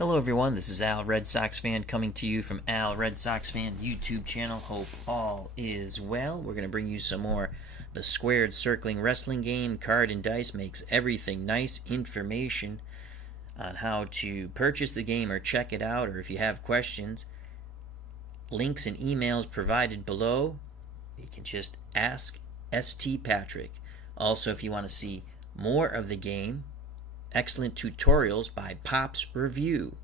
Hello everyone, this is Al RedSoxFan coming to you from Al RedSoxFan YouTube channel. Hope all is well. We're going to bring you some more The Squared Circling Wrestling Game. Card and Dice makes everything nice. Information on how to purchase the game or check it out, or if you have questions, links and emails provided below. You can just ask St. Patrick. Also, if you want to see more of the game, excellent tutorials by Pop's Review.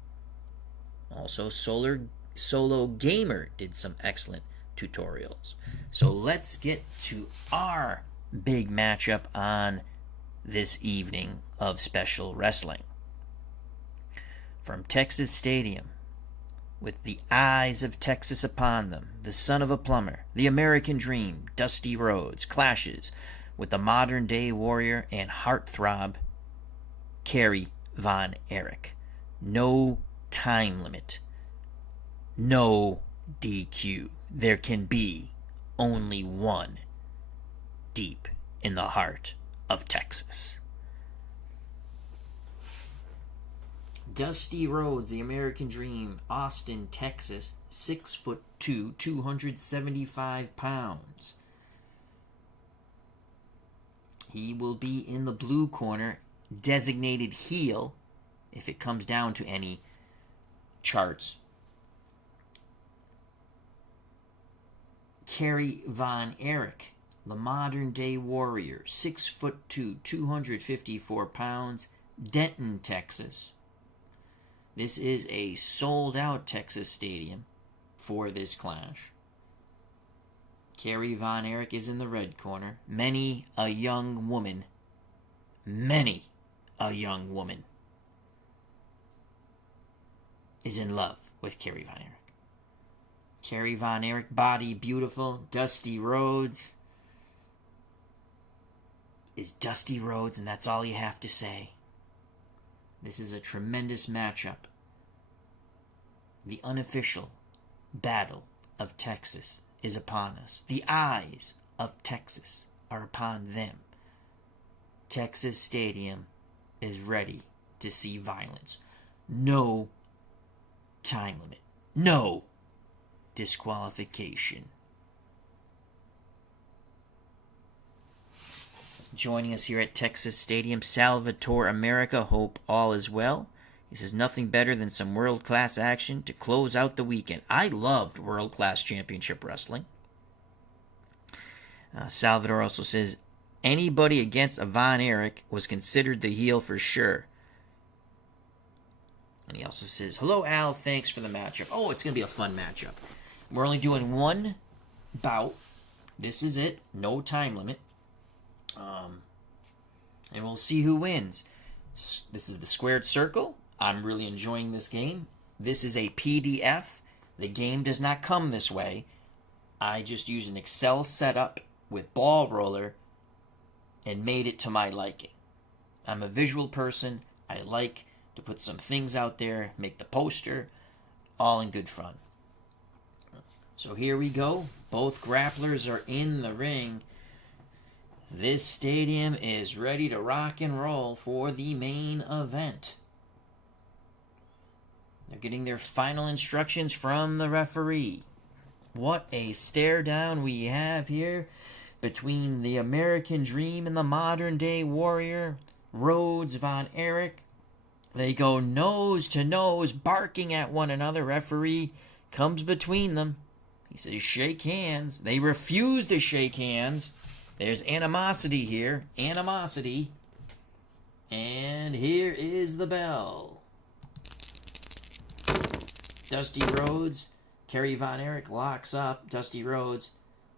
Also, Solo Gamer did some excellent tutorials. So let's get to our big matchup on this evening of special wrestling. From Texas Stadium, with the eyes of Texas upon them, the son of a plumber, the American Dream, Dusty Rhodes, clashes with the modern-day warrior and heartthrob, Kerry Von Erich. No time limit. No DQ. There can be only one deep in the heart of Texas. Dusty Rhodes, the American Dream, Austin, Texas, 6'2", 275 pounds. He will be in the blue corner, designated heel if it comes down to any charts. Kerry Von Erich, the modern day warrior, 6'2", 254 pounds, Denton, Texas. This is a sold out Texas stadium for this clash. Kerry Von Erich is in the red corner. Many a young woman is in love with Kerry Von Erich. Kerry Von Erich, body beautiful. Dusty Rhodes is Dusty Rhodes, and that's all you have to say. This is a tremendous matchup. The unofficial battle of Texas is upon us. The eyes of Texas are upon them. Texas Stadium is ready to see violence. No time limit. No disqualification. Joining us here at Texas Stadium, Salvatore America. Hope all is well. This is nothing better than some world-class action to close out the weekend. I loved world-class championship wrestling. Salvatore also says, anybody against Von Erich was considered the heel for sure. And he also says, hello, Al. Thanks for the matchup. Oh, it's going to be a fun matchup. We're only doing one bout. This is it. No time limit. And we'll see who wins. This is the Squared Circle. I'm really enjoying this game. This is a PDF. The game does not come this way. I just used an Excel setup with ball roller and made it to my liking. I'm a visual person. I like to put some things out there, make the poster, all in good fun. So here we go. Both grapplers are in the ring. This stadium is ready to rock and roll for the main event. They're getting their final instructions from the referee. What a stare down we have here between the American Dream and the modern day warrior, Rhodes, Von Erich. They go nose to nose, barking at one another. Referee comes between them. He says, shake hands. They refuse to shake hands. There's animosity here. Animosity. And here is the bell. Dusty Rhodes, Kerry Von Erich locks up. Dusty Rhodes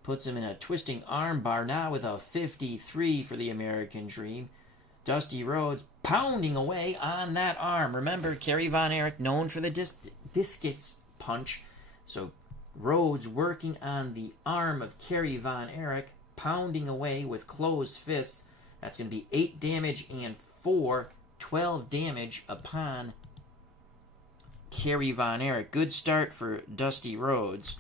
puts him in a twisting armbar, now with a 53 for the American Dream. Dusty Rhodes pounding away on that arm. Remember, Kerry Von Erich known for the discus punch. So Rhodes working on the arm of Kerry Von Erich, pounding away with closed fists. That's going to be 8 damage and 12 damage upon Kerry Von Erich. Good start for Dusty Rhodes.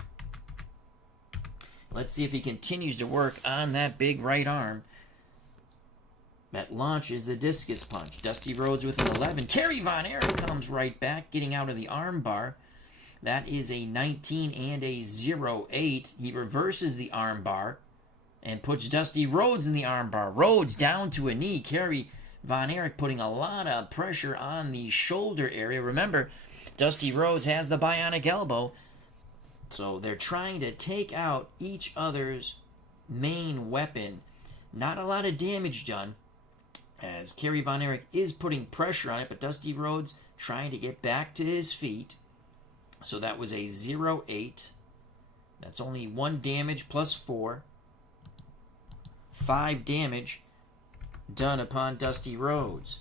Let's see if he continues to work on that big right arm. that launches the discus punch. Dusty Rhodes with an 11. Kerry Von Erich comes right back, getting out of the arm bar. That is a 19 and a 0-8. He reverses the arm bar and puts Dusty Rhodes in the arm bar. Rhodes down to a knee. Kerry Von Erich putting a lot of pressure on the shoulder area. Remember, Dusty Rhodes has the bionic elbow. So they're trying to take out each other's main weapon. Not a lot of damage done, as Kerry Von Erich is putting pressure on it, but Dusty Rhodes trying to get back to his feet. So that was a 0-8. That's only 1 damage plus 4. 5 damage done upon Dusty Rhodes.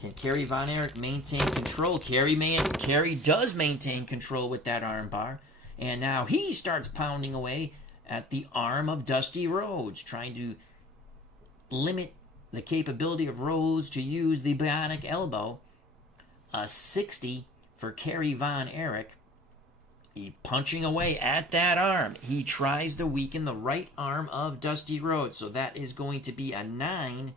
Can Kerry Von Erich maintain control? Kerry does maintain control with that arm bar. And now he starts pounding away at the arm of Dusty Rhodes, trying to limit the capability of Rhodes to use the bionic elbow. A 60 for Kerry Von Erich. He punching away at that arm. He tries to weaken the right arm of Dusty Rhodes. So that is going to be a 9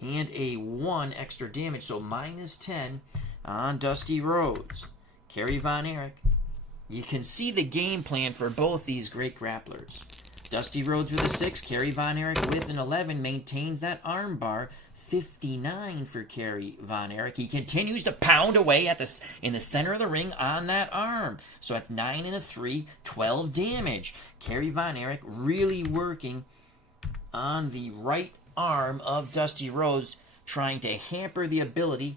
and a 1 extra damage. So minus 10 on Dusty Rhodes. Kerry Von Erich. You can see the game plan for both these great grapplers. Dusty Rhodes with a 6. Kerry Von Erich with an 11. Maintains that arm bar. 59 for Kerry Von Erich. He continues to pound away in the center of the ring on that arm. So that's 9 and a 3, 12 damage. Kerry Von Erich really working on the right arm of Dusty Rhodes, trying to hamper the ability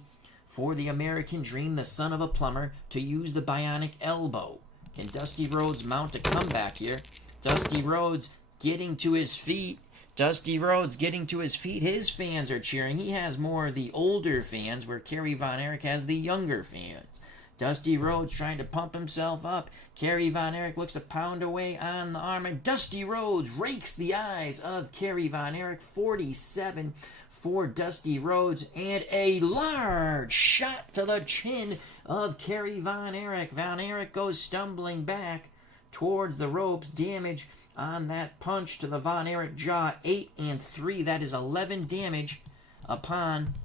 for the American Dream, the son of a plumber, to use the bionic elbow. Can Dusty Rhodes mount a comeback here? Dusty Rhodes getting to his feet. Dusty Rhodes getting to his feet. His fans are cheering. He has more of the older fans, where Kerry Von Erich has the younger fans. Dusty Rhodes trying to pump himself up. Kerry Von Erich looks to pound away on the arm, and Dusty Rhodes rakes the eyes of Kerry Von Erich. 47 for Dusty Rhodes, and a large shot to the chin of Kerry Von Erich. Von Erich goes stumbling back towards the ropes. Damage on that punch to the Von Erich jaw. 8 and 3. That is 11 damage upon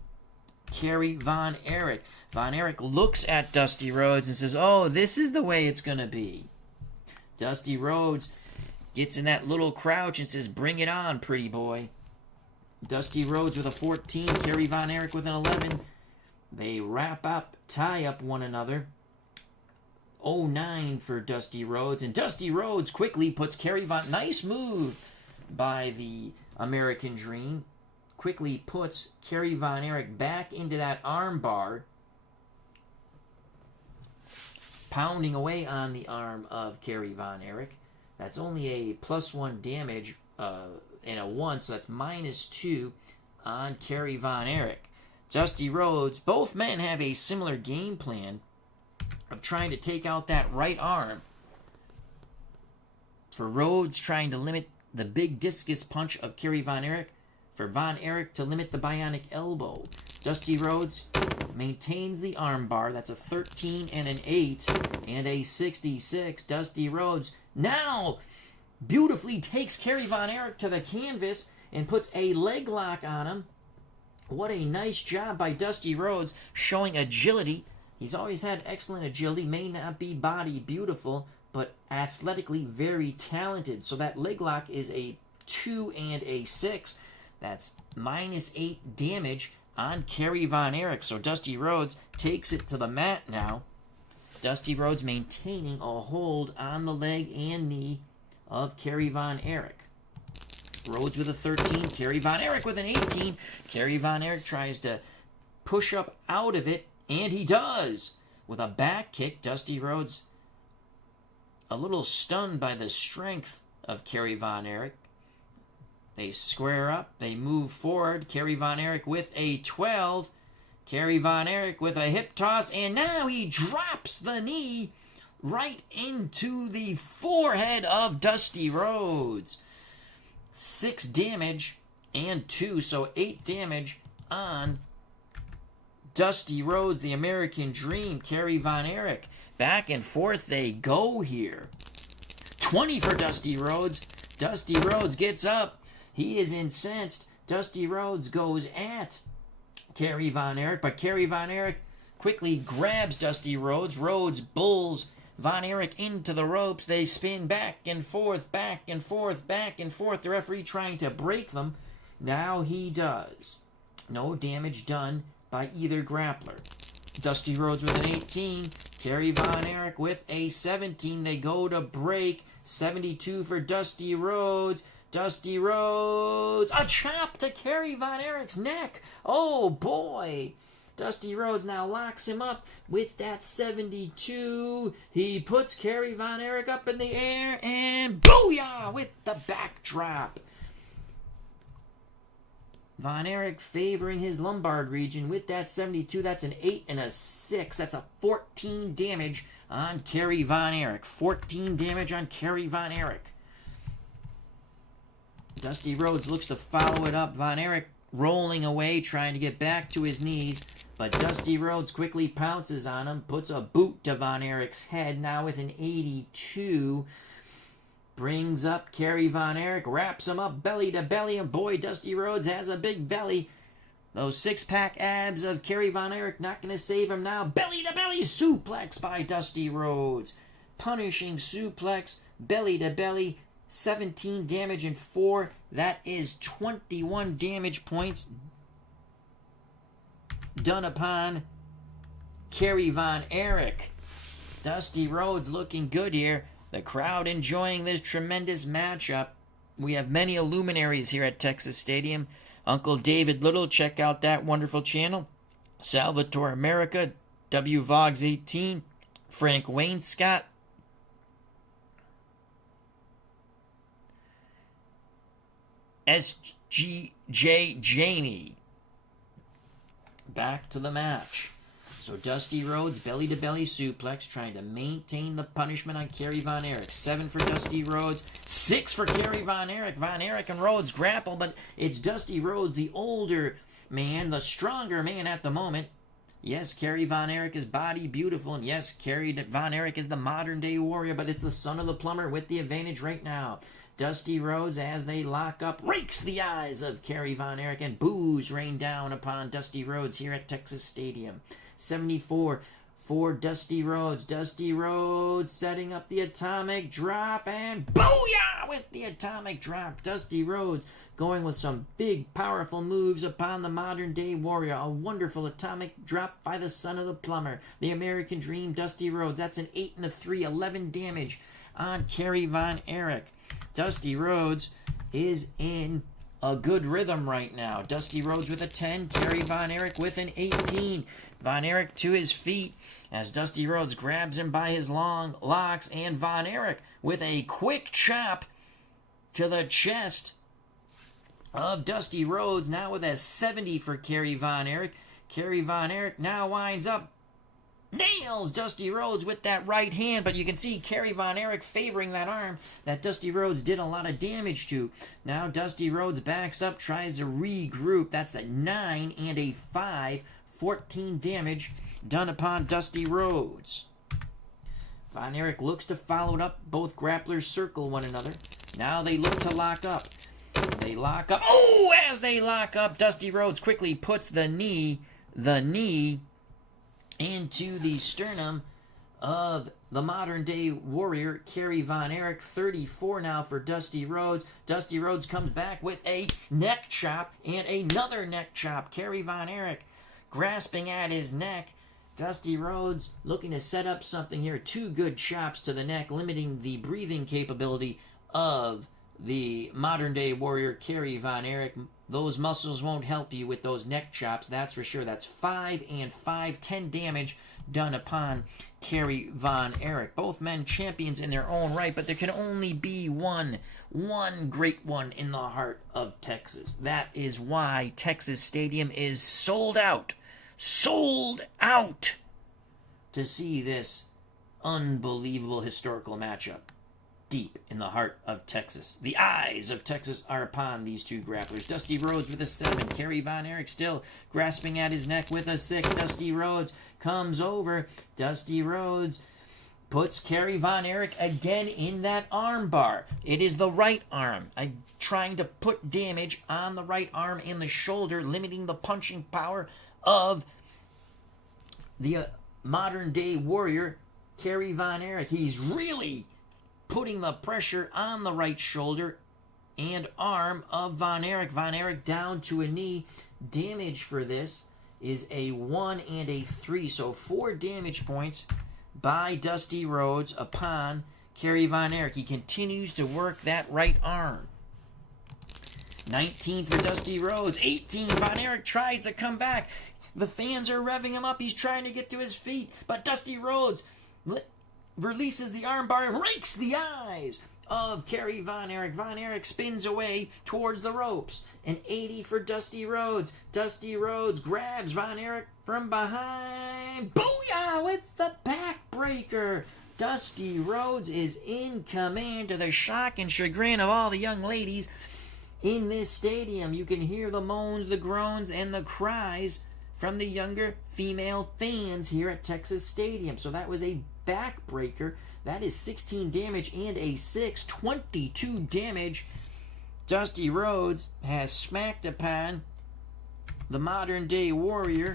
Kerry Von Erich. Von Erich looks at Dusty Rhodes and says, "Oh, this is the way it's going to be." Dusty Rhodes gets in that little crouch and says, "Bring it on, pretty boy." Dusty Rhodes with a 14. Kerry Von Erich with an 11. They tie up one another. 0-9 for Dusty Rhodes. And Dusty Rhodes quickly puts Kerry Von... Nice move by the American Dream. Quickly puts Kerry Von Erich back into that arm bar. Pounding away on the arm of Kerry Von Erich. That's only a +1 damage and a 1, so that's -2 on Kerry Von Erich. Dusty Rhodes, both men have a similar game plan of trying to take out that right arm. For Rhodes, trying to limit the big discus punch of Kerry Von Erich. For Von Erich to limit the bionic elbow. Dusty Rhodes maintains the arm bar. That's a 13 and an 8 and a 66. Dusty Rhodes now beautifully takes Kerry Von Erich to the canvas and puts a leg lock on him. What a nice job by Dusty Rhodes, showing agility. He's always had excellent agility. May not be body beautiful, but athletically very talented. So that leg lock is a 2 and a 6. That's -8 damage on Kerry Von Erich. So Dusty Rhodes takes it to the mat now. Dusty Rhodes maintaining a hold on the leg and knee of Kerry Von Erich. Rhodes with a 13. Kerry Von Erich with an 18. Kerry Von Erich tries to push up out of it, and he does. With a back kick, Dusty Rhodes a little stunned by the strength of Kerry Von Erich. They square up. They move forward. Kerry Von Erich with a 12. Kerry Von Erich with a hip toss, and now he drops the knee right into the forehead of Dusty Rhodes. 6 damage and 2, so 8 damage on Dusty Rhodes, the American Dream. Kerry Von Erich, back and forth they go here. 20 for Dusty Rhodes. Dusty Rhodes gets up. He is incensed. Dusty Rhodes goes at Kerry Von Erich, but Kerry Von Erich quickly grabs Dusty Rhodes. Rhodes bulls Von Erich into the ropes. They spin back and forth, back and forth, back and forth. The referee trying to break them. Now he does. No damage done by either grappler. Dusty Rhodes with an 18. Kerry Von Erich with a 17. They go to break. 72 for Dusty Rhodes. Dusty Rhodes. A chop to Kerry Von Erich's neck. Oh, boy. Dusty Rhodes now locks him up with that 72. He puts Kerry Von Erich up in the air and booyah with the backdrop. Von Erich favoring his lumbar region with that 72. That's an 8 and a 6. That's a 14 damage on Kerry Von Erich. 14 damage on Kerry Von Erich. Dusty Rhodes looks to follow it up. Von Erich rolling away, trying to get back to his knees. But Dusty Rhodes quickly pounces on him, puts a boot to Von Erich's head, now with an 82. Brings up Kerry Von Erich, wraps him up belly to belly, and boy, Dusty Rhodes has a big belly. Those six-pack abs of Kerry Von Erich not going to save him now. Belly to belly suplex by Dusty Rhodes. Punishing suplex, belly to belly, 17 damage and 4. That is 21 damage points done upon Kerry Von Erich. Dusty Rhodes looking good here. The crowd enjoying this tremendous matchup. We have many luminaries here at Texas Stadium. Uncle David Little, check out that wonderful channel. Salvatore America, WVogs18, Frank Wayne Scott, SGJ Jamie. Back to the match. So Dusty Rhodes, belly-to-belly suplex, trying to maintain the punishment on Kerry Von Erich. 7 for Dusty Rhodes, 6 for Kerry Von Erich. Von Erich and Rhodes grapple, but it's Dusty Rhodes, the older man, the stronger man at the moment. Yes, Kerry Von Erich is body beautiful, and yes, Kerry Von Erich is the modern-day warrior, but it's the son of the plumber with the advantage right now. Dusty Rhodes, as they lock up, rakes the eyes of Kerry Von Erich, and boos rain down upon Dusty Rhodes here at Texas Stadium. 74 for Dusty Rhodes. Dusty Rhodes setting up the atomic drop, and booyah with the atomic drop. Dusty Rhodes going with some big, powerful moves upon the modern-day warrior. A wonderful atomic drop by the son of the plumber. The American Dream, Dusty Rhodes. That's an 8 and a 3, 11 damage on Kerry Von Erich. Dusty Rhodes is in a good rhythm right now. Dusty Rhodes with a 10, Kerry Von Erich with an 18. Von Erich to his feet as Dusty Rhodes grabs him by his long locks, and Von Erich with a quick chop to the chest of Dusty Rhodes, now with a 70 for Kerry Von Erich. Kerry Von Erich now winds up, nails Dusty Rhodes with that right hand, but you can see Kerry Von Erich favoring that arm that Dusty Rhodes did a lot of damage to. Now Dusty Rhodes backs up, tries to regroup. That's a 9 and a 5, 14 damage done upon Dusty Rhodes. Von Erich looks to follow it up. Both grapplers circle one another. Now they look to lock up. They lock up. Oh, as they lock up, Dusty Rhodes quickly puts the knee into the sternum of the modern-day warrior, Kerry Von Erich. 34 now for Dusty Rhodes. Dusty Rhodes comes back with a neck chop and another neck chop. Kerry Von Erich grasping at his neck. Dusty Rhodes looking to set up something here. 2 good chops to the neck, limiting the breathing capability of the modern-day warrior, Kerry Von Erich. Those muscles won't help you with those neck chops, that's for sure. That's 5 and 5, 10 damage done upon Kerry Von Erich. Both men champions in their own right, but there can only be one great one in the heart of Texas. That is why Texas Stadium is sold out to see this unbelievable historical matchup. Deep in the heart of Texas. The eyes of Texas are upon these two grapplers. Dusty Rhodes with a 7. Kerry Von Erich still grasping at his neck with a 6. Dusty Rhodes comes over. Dusty Rhodes puts Kerry Von Erich again in that arm bar. It is the right arm. I'm trying to put damage on the right arm and the shoulder, limiting the punching power of the modern-day warrior, Kerry Von Erich. He's really putting the pressure on the right shoulder and arm of Von Erich. Von Erich down to a knee. Damage for this is a 1 and a 3. So 4 damage points by Dusty Rhodes upon Kerry Von Erich. He continues to work that right arm. 19 for Dusty Rhodes. 18. Von Erich tries to come back. The fans are revving him up. He's trying to get to his feet. But Dusty Rhodes releases the armbar and rakes the eyes of Kerry Von Erich. Von Erich spins away towards the ropes. An 80 for Dusty Rhodes. Dusty Rhodes grabs Von Erich from behind. Booyah with the backbreaker. Dusty Rhodes is in command, to the shock and chagrin of all the young ladies in this stadium. You can hear the moans, the groans, and the cries from the younger female fans here at Texas Stadium. So that was a backbreaker. That is 16 damage and a 6. 22 damage. Dusty Rhodes has smacked upon the modern-day warrior,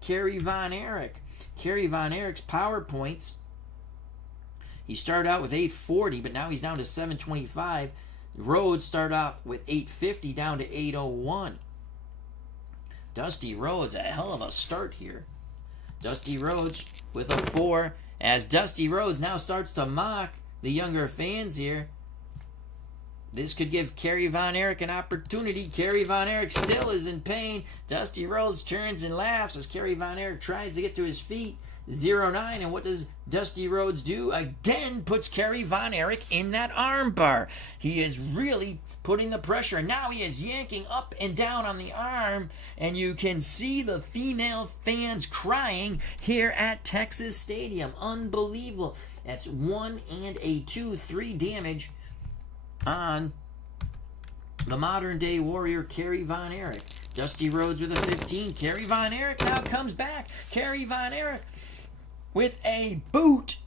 Kerry Von Erich. Kerry Von Erich's power points, he started out with 840, but now he's down to 725. Rhodes started off with 850, down to 801. Dusty Rhodes, a hell of a start here. Dusty Rhodes with a 4, as Dusty Rhodes now starts to mock the younger fans here. This could give Kerry Von Erich an opportunity. Kerry Von Erich still is in pain. Dusty Rhodes turns and laughs as Kerry Von Erich tries to get to his feet. 0-9, and what does Dusty Rhodes do? Again puts Kerry Von Erich in that armbar. He is really putting the pressure, and now he is yanking up and down on the arm, and you can see the female fans crying here at Texas Stadium. Unbelievable. That's 1 and a 2, 3 damage on the modern-day warrior, Kerry Von Erich. Dusty Rhodes with a 15. Kerry Von Erich now comes back. Kerry Von Erich with a boot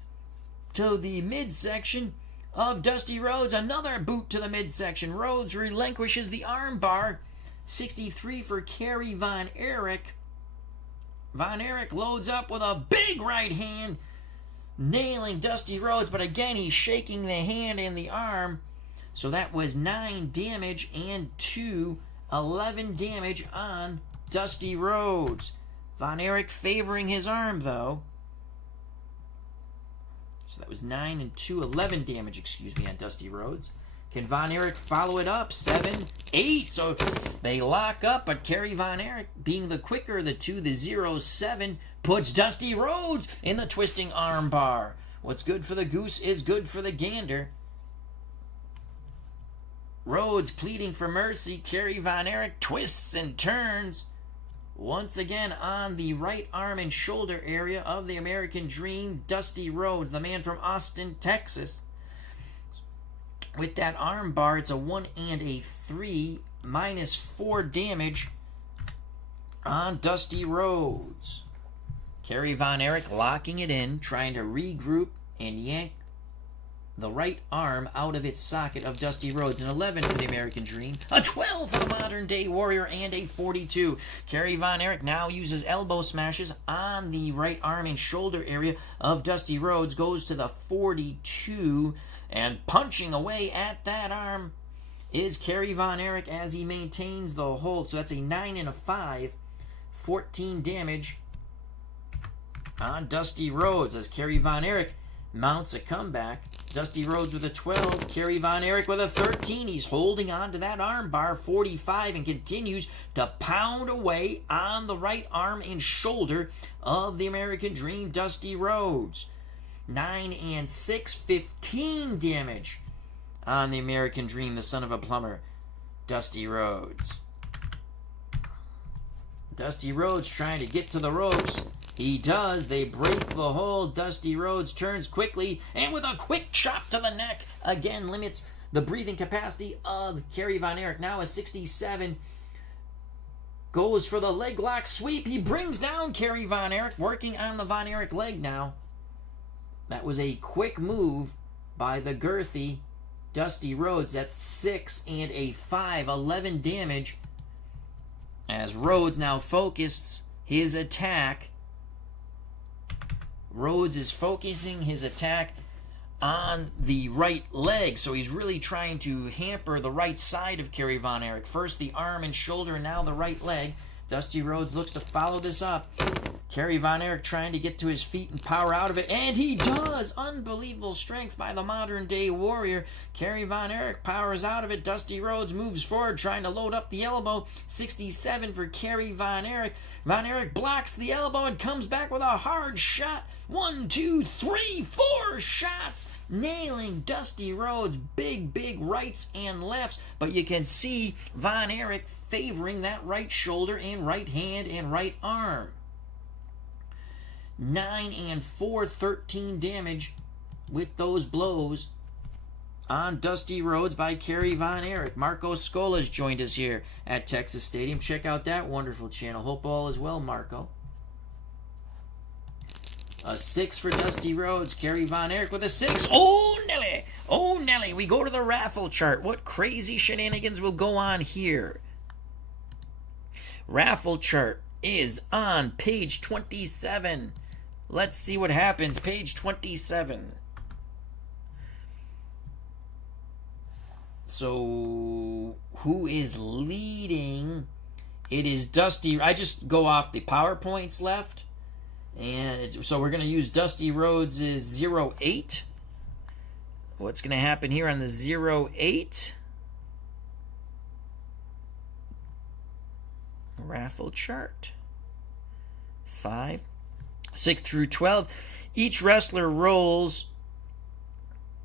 to the midsection of Dusty Rhodes. Another boot to the midsection. Rhodes relinquishes the armbar. 63 for Kerry Von Erich. Von Erich loads up with a big right hand, nailing Dusty Rhodes, but again he's shaking the hand and the arm. So that was 9 damage and 11 damage on Dusty Rhodes. Von Erich favoring his arm, though. So that was 9 and 11 damage, on Dusty Rhodes. Can Von Erich follow it up? 7, 8. So they lock up, but Kerry Von Erich, being the quicker of the two, the 0-7, puts Dusty Rhodes in the twisting arm bar. What's good for the goose is good for the gander. Rhodes pleading for mercy. Kerry Von Erich twists and turns once again on the right arm and shoulder area of the American Dream, Dusty Rhodes, the man from Austin, Texas. With that arm bar, it's a 1 and a 3, minus 4 damage on Dusty Rhodes. Kerry Von Erich locking it in, trying to regroup and yank the right arm out of its socket of Dusty Rhodes. An 11 for the American Dream, a 12 for the Modern Day Warrior, and a 42. Kerry Von Erich now uses elbow smashes on the right arm and shoulder area of Dusty Rhodes, goes to the 42, and punching away at that arm is Kerry Von Erich as he maintains the hold. So that's a 9 and a 5, 14 damage on Dusty Rhodes as Kerry Von Erich mounts a comeback. Dusty Rhodes with a 12. Kerry Von Erich with a 13. He's holding on to that arm bar, 45, and continues to pound away on the right arm and shoulder of the American Dream, Dusty Rhodes. 9 and 6, 15 damage on the American Dream, the son of a plumber, Dusty Rhodes. Dusty Rhodes trying to get to the ropes. He does. They break the hold. Dusty Rhodes turns quickly, and with a quick chop to the neck, again limits the breathing capacity of Kerry Von Erich. Now a 67. Goes for the leg lock sweep. He brings down Kerry Von Erich, working on the Von Erich leg now. That was a quick move by the girthy Dusty Rhodes. That's 6 and a 5, 11 damage. As Rhodes now focused his attack. Rhodes is focusing his attack on the right leg, so he's really trying to hamper the right side of Kerry Von Erich. First the arm and shoulder, and now the right leg. Dusty Rhodes looks to follow this up. Kerry Von Erich trying to get to his feet and power out of it, and he does! Unbelievable strength by the modern-day warrior. Kerry Von Erich powers out of it. Dusty Rhodes moves forward, trying to load up the elbow. 67 for Kerry Von Erich. Von Erich blocks the elbow and comes back with a hard shot. 1, 2, 3, 4 shots, nailing Dusty Rhodes. Big rights and lefts, but you can see Von Erich favoring that right shoulder and right hand and right arm. 9 and 4, 13 damage with those blows on Dusty Rhodes by Kerry Von Erich. Marco Scola's joined us here at Texas Stadium. Check out that wonderful channel. Hope all is well, Marco. A 6 for Dusty Rhodes. Kerry Von Erich with a 6. Oh, Nelly! Oh, Nelly! We go to the raffle chart. What crazy shenanigans will go on here? Raffle chart is on page 27. Let's see what happens. Page 27. So, who is leading? It is Dusty. I just go off the PowerPoints left. And so we're going to use Dusty Rhodes' 08. What's going to happen here on the 08? Raffle chart. 5, 6 through 12. Each wrestler rolls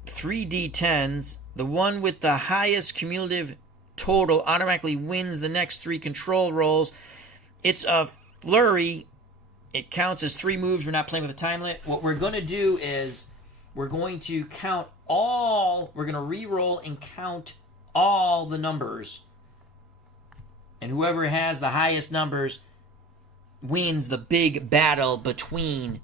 3 D10s. The one with the highest cumulative total automatically wins the next 3 control rolls. It's a flurry. It counts as 3 moves. We're not playing with a time limit. What we're going to do is we're going to count all. We're going to re-roll and count all the numbers. And whoever has the highest numbers wins the big battle between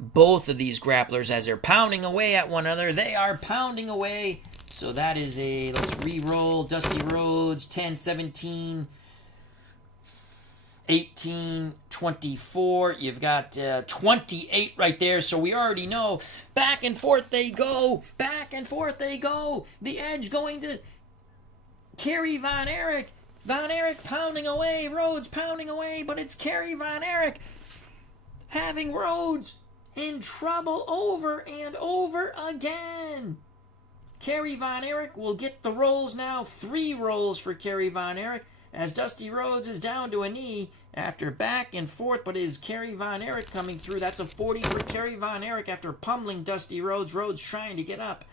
both of these grapplers as they're pounding away at one another. They are pounding away. So that is a, let's re-roll. Dusty Rhodes, 10, 17... 18, 24, you've got 28 right there, so we already know. Back and forth they go, back and forth they go. The edge going to Kerry Von Erich. Von Erich pounding away, Rhodes pounding away, but it's Kerry Von Erich having Rhodes in trouble over and over again. Kerry Von Erich will get the rolls now. 3 rolls for Kerry Von Erich, as Dusty Rhodes is down to a knee after back and forth, but it is Kerry Von Erich coming through. That's a 40 for Kerry Von Erich after pummeling Dusty Rhodes. Rhodes trying to get up.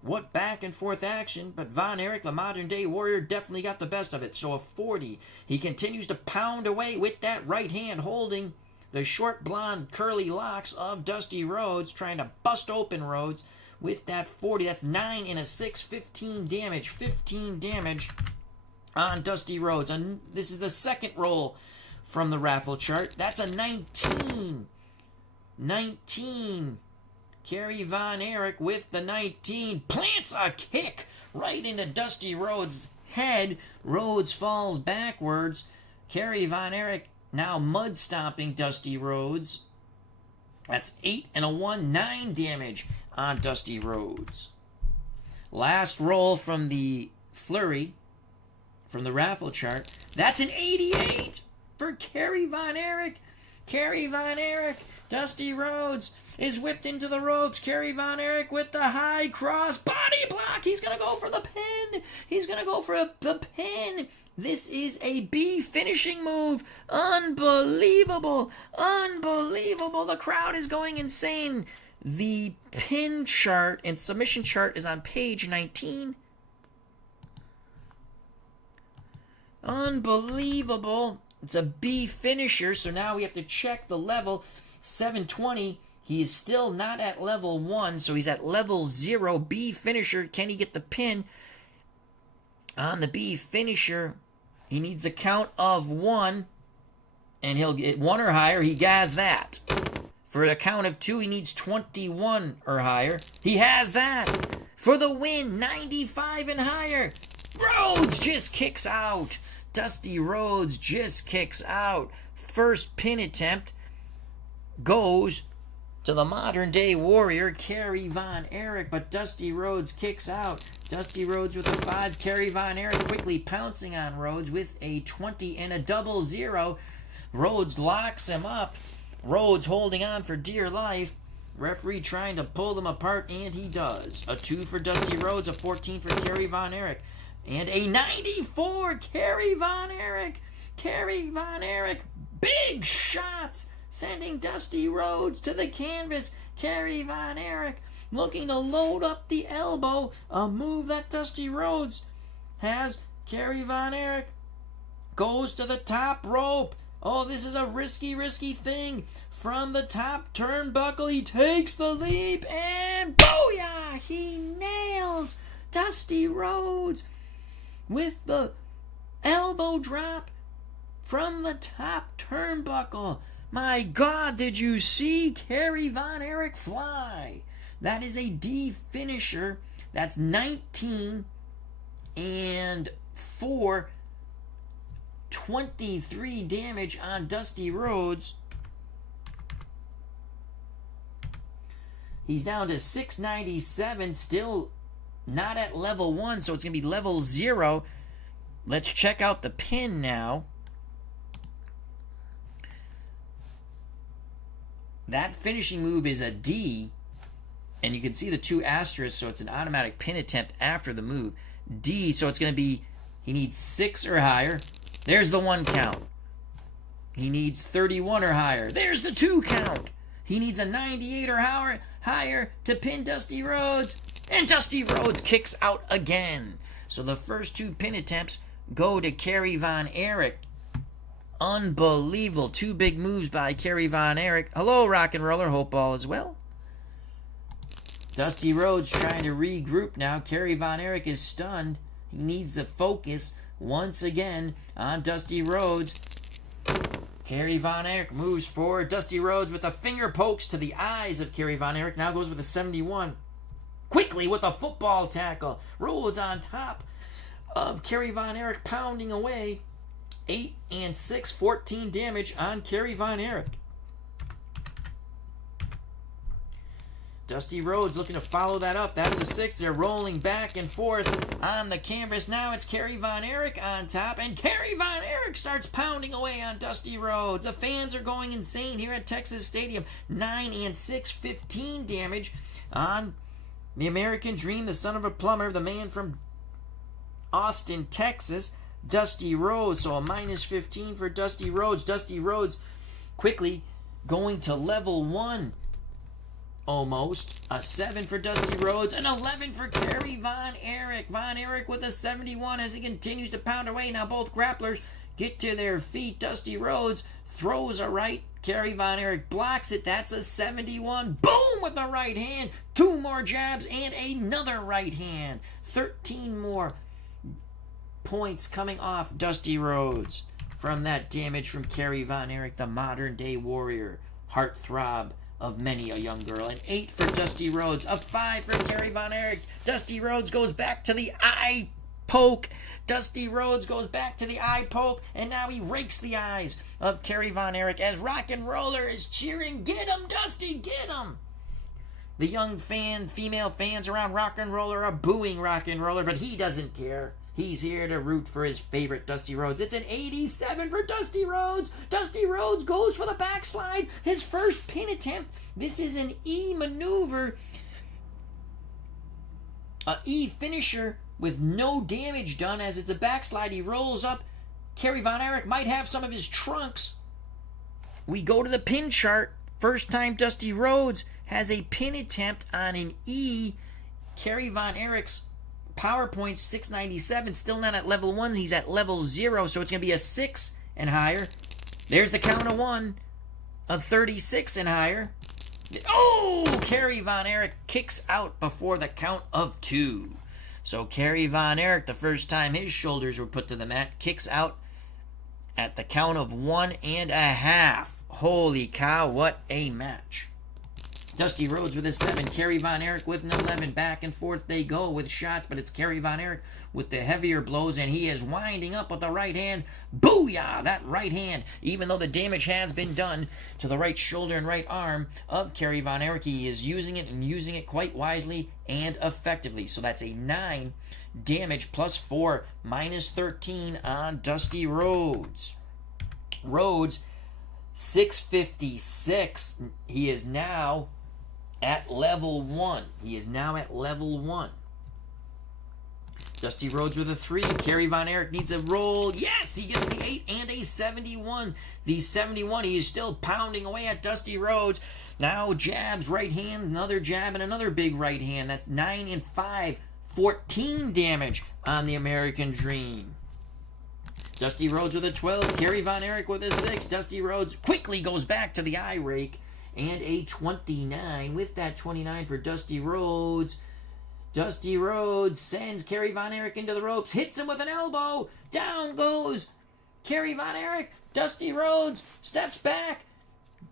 What back and forth action, but Von Erich, the modern day warrior, definitely got the best of it. So a 40. He continues to pound away with that right hand, holding the short blonde curly locks of Dusty Rhodes, trying to bust open Rhodes with that 40. That's 9 and a 6, 15 damage. 15 damage on Dusty Rhodes. And this is the second roll from the raffle chart. That's a 19. 19. Kerry Von Erich with the 19. Plants a kick right into Dusty Rhodes' head. Rhodes falls backwards. Kerry Von Erich now mud stomping Dusty Rhodes. That's 8 and a 1, 9 damage on Dusty Rhodes. Last roll from the flurry, from the raffle chart. That's an 88 for Kerry Von Erich. Kerry Von Erich. Dusty Rhodes is whipped into the ropes. Kerry Von Erich with the high cross body block. He's going to go for the pin. He's going to go for the pin. This is a B finishing move. Unbelievable. Unbelievable. The crowd is going insane. The pin chart and submission chart is on page 19. Unbelievable. It's a B finisher, so now we have to check the level. 720. He is still not at level 1, so he's at level 0. B finisher. Can he get the pin on the B finisher? He needs a count of 1, and he'll get 1 or higher. He has that. For a count of 2, he needs 21 or higher. He has that. For the win, 95 and higher. Rhodes just kicks out. Dusty Rhodes just kicks out. First pin attempt goes to the modern-day warrior, Kerry Von Erich, but Dusty Rhodes kicks out. Dusty Rhodes with a 5. Kerry Von Erich quickly pouncing on Rhodes with a 20 and a 0-0. Rhodes locks him up. Rhodes holding on for dear life. Referee trying to pull them apart, and he does. A 2 for Dusty Rhodes, a 14 for Kerry Von Erich, and a 94, Kerry Von Erich. Kerry Von Erich, big shots, sending Dusty Rhodes to the canvas. Kerry Von Erich looking to load up the elbow, a move that Dusty Rhodes has. Kerry Von Erich goes to the top rope. Oh, this is a risky thing. From the top turnbuckle, he takes the leap, and booyah! He nails Dusty Rhodes with the elbow drop from the top turnbuckle. My God, did you see Kerry Von Erich fly? That is a D finisher. That's 19 and 4. 23 damage on Dusty Rhodes. He's down to 697, still not at level 1, so it's going to be level 0. Let's check out the pin now. That finishing move is a D, and you can see the 2 asterisks, so it's an automatic pin attempt after the move. D, so it's going to be, he needs 6 or higher. There's the 1 count. He needs 31 or higher. There's the 2 count. He needs a 98 or higher to pin Dusty Rhodes. And Dusty Rhodes kicks out again. So the first 2 pin attempts go to Kerry Von Erich. Unbelievable. 2 big moves by Kerry Von Erich. Hello, Rock and Roller. Hope all is well. Dusty Rhodes trying to regroup now. Kerry Von Erich is stunned. He needs to focus once again on Dusty Rhodes. Kerry Von Erich moves forward. Dusty Rhodes with the finger pokes to the eyes of Kerry Von Erich. Now goes with a 71. Quickly with a football tackle. Rhodes on top of Kerry Von Erich, pounding away. 8 and 6, 14 damage on Kerry Von Erich. Dusty Rhodes looking to follow that up. That's a 6. They're rolling back and forth on the canvas. Now it's Kerry Von Erich on top, and Kerry Von Erich starts pounding away on Dusty Rhodes. The fans are going insane here at Texas Stadium. 9 and 6, 15 damage on the American Dream, the son of a plumber, the man from Austin, Texas, Dusty Rhodes. So a minus 15 for Dusty Rhodes. Dusty Rhodes quickly going to level 1. Almost. A 7 for Dusty Rhodes. An 11 for Kerry Von Erich. Von Erich with a 71 as he continues to pound away. Now both grapplers get to their feet. Dusty Rhodes throws a right. Kerry Von Erich blocks it. That's a 71. Boom with the right hand. 2 more jabs and another right hand. 13 more points coming off Dusty Rhodes from that damage from Kerry Von Erich, the modern day warrior. Heartthrob of many a young girl. An 8 for Dusty Rhodes. A 5 for Kerry Von Erich. Dusty Rhodes goes back to the eye poke. Dusty Rhodes goes back to the eye poke, and now he rakes the eyes of Kerry Von Erich as Rock and Roller is cheering, "Get him, Dusty, get him!" The young female fans around Rock and Roller are booing Rock and Roller, but he doesn't care. He's here to root for his favorite Dusty Rhodes. It's an 87 for Dusty Rhodes. Dusty Rhodes goes for the backslide. His first pin attempt. This is an E maneuver. A E finisher with no damage done as it's a backslide. He rolls up. Kerry Von Erich might have some of his trunks. We go to the pin chart. First time Dusty Rhodes has a pin attempt on an E. Kerry Von Erich's PowerPoint 697, still not at level 1. He's at level 0, so it's going to be a 6 and higher. There's the count of 1. A 36 and higher. Oh! Kerry Von Erich kicks out before the count of 2. So Kerry Von Erich, the first time his shoulders were put to the mat, kicks out at the count of 1.5. Holy cow, what a match. Dusty Rhodes with a 7. Kerry Von Erich with an 11. Back and forth they go with shots, but it's Kerry Von Erich with the heavier blows, and he is winding up with the right hand. Booyah! That right hand. Even though the damage has been done to the right shoulder and right arm of Kerry Von Erich, he is using it and using it quite wisely and effectively. So that's a 9 damage plus 4, minus 13 on Dusty Rhodes. Rhodes, 656. He is now at level 1. He is now at level 1. Dusty Rhodes with a 3. Kerry Von Erich needs a roll. Yes, he gets the 8 and a 71. The 71, he is still pounding away at Dusty Rhodes. Now jabs, right hand, another jab, and another big right hand. That's 9 and 5. 14 damage on the American Dream. Dusty Rhodes with a 12. Kerry Von Erich with a 6. Dusty Rhodes quickly goes back to the eye rake. And a 29. With that 29 for Dusty Rhodes. Dusty Rhodes sends Kerry Von Erich into the ropes. Hits him with an elbow. Down goes Kerry Von Erich. Dusty Rhodes steps back.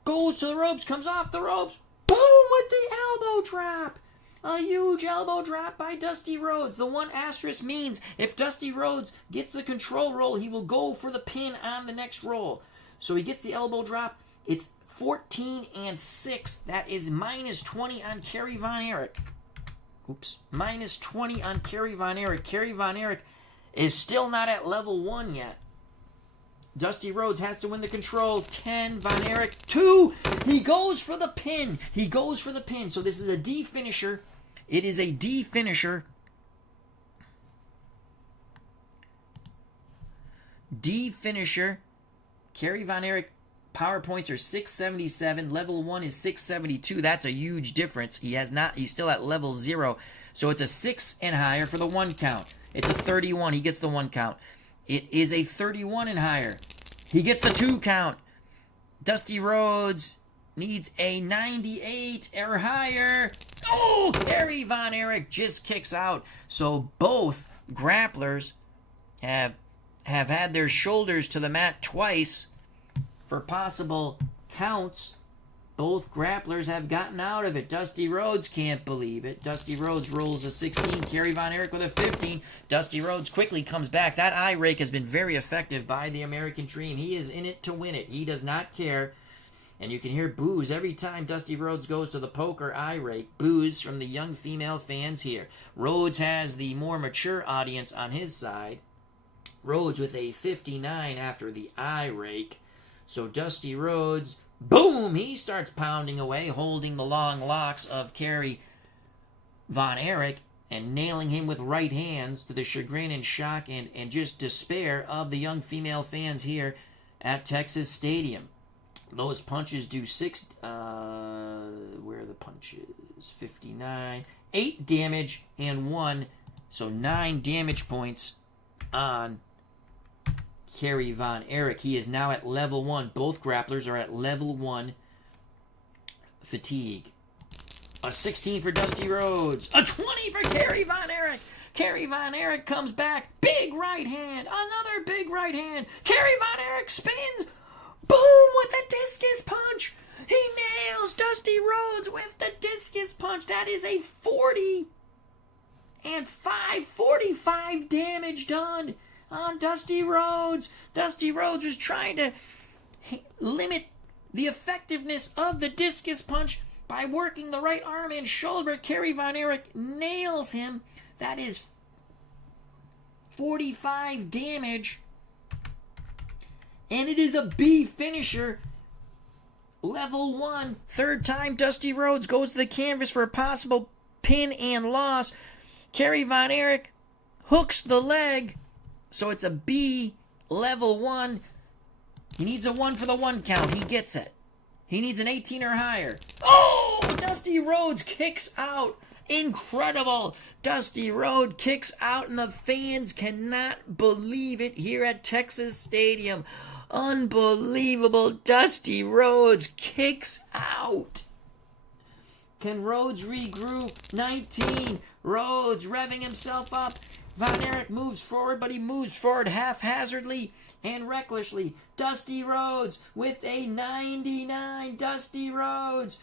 Goes to the ropes. Comes off the ropes. Boom with the elbow drop. A huge elbow drop by Dusty Rhodes. The one asterisk means if Dusty Rhodes gets the control roll, he will go for the pin on the next roll. So he gets the elbow drop. It's 14 and 6. That is minus 20 on Kerry Von Erich. Oops. Minus 20 on Kerry Von Erich. Kerry Von Erich is still not at level 1 yet. Dusty Rhodes has to win the control. 10. Von Erich. 2. He goes for the pin. He goes for the pin. So this is a D finisher. It is a D finisher. D finisher. Kerry Von Erich power points are 677. Level 1 is 672. That's a huge difference. He's still at level 0. So it's a 6 and higher for the 1 count. It's a 31. He gets the 1 count. It is a 31 and higher. He gets the 2 count. Dusty Rhodes needs a 98 or higher. Oh, Kerry Von Erich just kicks out. So both grapplers have had their shoulders to the mat twice for possible counts. Both grapplers have gotten out of it. Dusty Rhodes can't believe it. Dusty Rhodes rolls a 16. Kerry Von Erich with a 15. Dusty Rhodes quickly comes back. That eye rake has been very effective by the American Dream. He is in it to win it. He does not care. And you can hear boos every time Dusty Rhodes goes to the poker eye rake. Boos from the young female fans here. Rhodes has the more mature audience on his side. Rhodes with a 59 after the eye rake. So Dusty Rhodes, boom, he starts pounding away, holding the long locks of Kerry Von Erich and nailing him with right hands to the chagrin and shock and just despair of the young female fans here at Texas Stadium. Those punches do 6, where are the punches? 59, 8 damage and 1, so 9 damage points on Kerry Von Erich. He is now at level 1. Both grapplers are at level 1 fatigue. A 16 for Dusty Rhodes. A 20 for Kerry Von Erich. Kerry Von Erich comes back. Big right hand. Another big right hand. Kerry Von Erich spins. Boom with a discus punch. He nails Dusty Rhodes with the discus punch. That is a 40 and 45 damage done on Dusty Rhodes. Dusty Rhodes was trying to limit the effectiveness of the discus punch by working the right arm and shoulder. Kerry Von Erich nails him. That is 45 damage. And it is a B finisher. Level 1. Third time Dusty Rhodes goes to the canvas for a possible pin and loss. Kerry Von Erich hooks the leg. So it's a B, level 1. He needs a 1 for the 1 count. He gets it. He needs an 18 or higher. Oh! Dusty Rhodes kicks out. Incredible. Dusty Rhodes kicks out, and the fans cannot believe it here at Texas Stadium. Unbelievable. Dusty Rhodes kicks out. Can Rhodes regroup? 19. Rhodes revving himself up. Von Erich moves forward, but he moves forward haphazardly and recklessly. Dusty Rhodes with a 99. Dusty Rhodes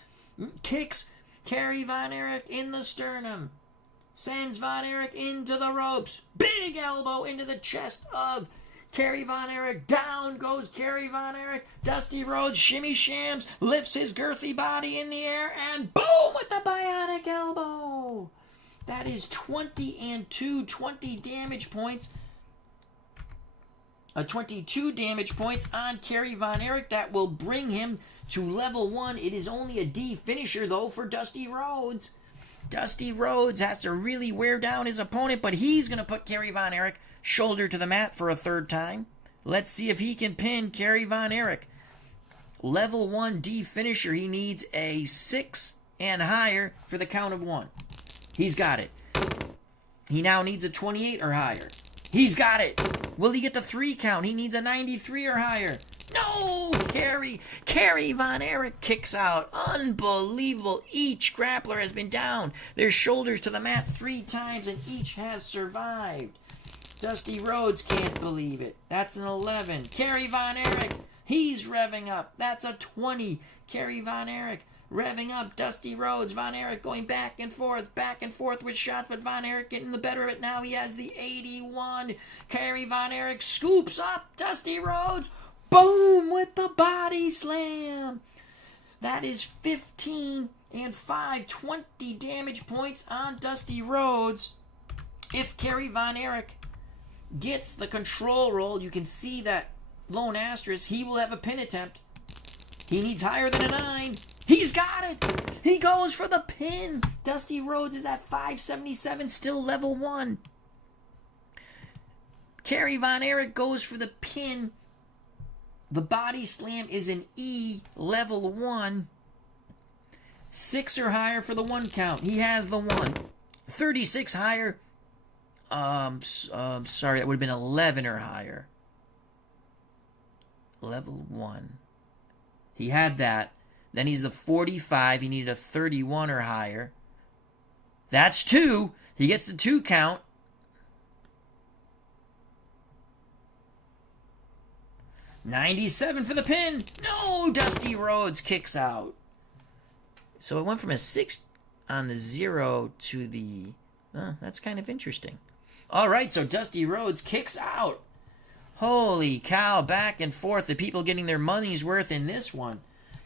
kicks Kerry Von Erich in the sternum. Sends Von Erich into the ropes. Big elbow into the chest of Kerry Von Erich. Down goes Kerry Von Erich. Dusty Rhodes shimmy shams, lifts his girthy body in the air, and boom with the bionic elbow. That is 20 and 2, 20 damage points. 22 damage points on Kerry Von Erich. That will bring him to level 1. It is only a D finisher, though, for Dusty Rhodes. Dusty Rhodes has to really wear down his opponent, but he's going to put Kerry Von Erich shoulder to the mat for a third time. Let's see if he can pin Kerry Von Erich. Level 1 D finisher. He needs a 6 and higher for the count of 1. He's got it. He now needs a 28 or higher. He's got it. Will he get the 3 count? He needs a 93 or higher. No! Kerry Von Erich kicks out. Unbelievable. Each grappler has been down. Their shoulders to the mat 3 times, and each has survived. Dusty Rhodes can't believe it. That's an 11. Kerry Von Erich, he's revving up. That's a 20. Kerry Von Erich revving up. Dusty Rhodes, Von Erich going back and forth with shots, but Von Erich getting the better of it now. He has the 81. Kerry Von Erich scoops up Dusty Rhodes. Boom with the body slam. That is 15 and 5, 20 damage points on Dusty Rhodes. If Kerry Von Erich gets the control roll, you can see that lone asterisk, he will have a pin attempt. He needs higher than a 9. He's got it. He goes for the pin. Dusty Rhodes is at 577, still level 1. Kerry Von Erich goes for the pin. The body slam is an E, level 1. 6 or higher for the 1 count. He has the 1. 36 higher. Sorry, that would have been 11 or higher. Level 1. He had that. Then he's the 45. He needed a 31 or higher. That's 2. He gets the 2 count. $97 for the pin. No, Dusty Rhodes kicks out. So it went from a 6 on the 0 to the... that's kind of interesting. All right, so Dusty Rhodes kicks out. Holy cow, back and forth. The people getting their money's worth in this one.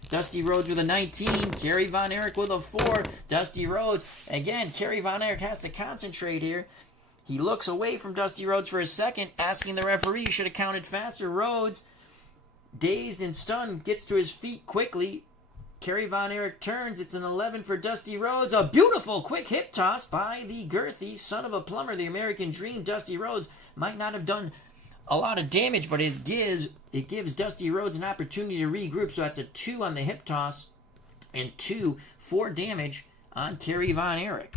Dusty Rhodes with a 19. Kerry Von Erich with a 4. Dusty Rhodes. Again, Kerry Von Erich has to concentrate here. He looks away from Dusty Rhodes for a second, asking the referee, should have counted faster. Rhodes, dazed and stunned, gets to his feet quickly. Kerry Von Erich turns. It's an 11 for Dusty Rhodes. A beautiful quick hip toss by the girthy son of a plumber, the American Dream. Dusty Rhodes might not have done a lot of damage, but it gives Dusty Rhodes an opportunity to regroup. So that's a 2 on the hip toss and 2 for damage on Kerry Von Erich.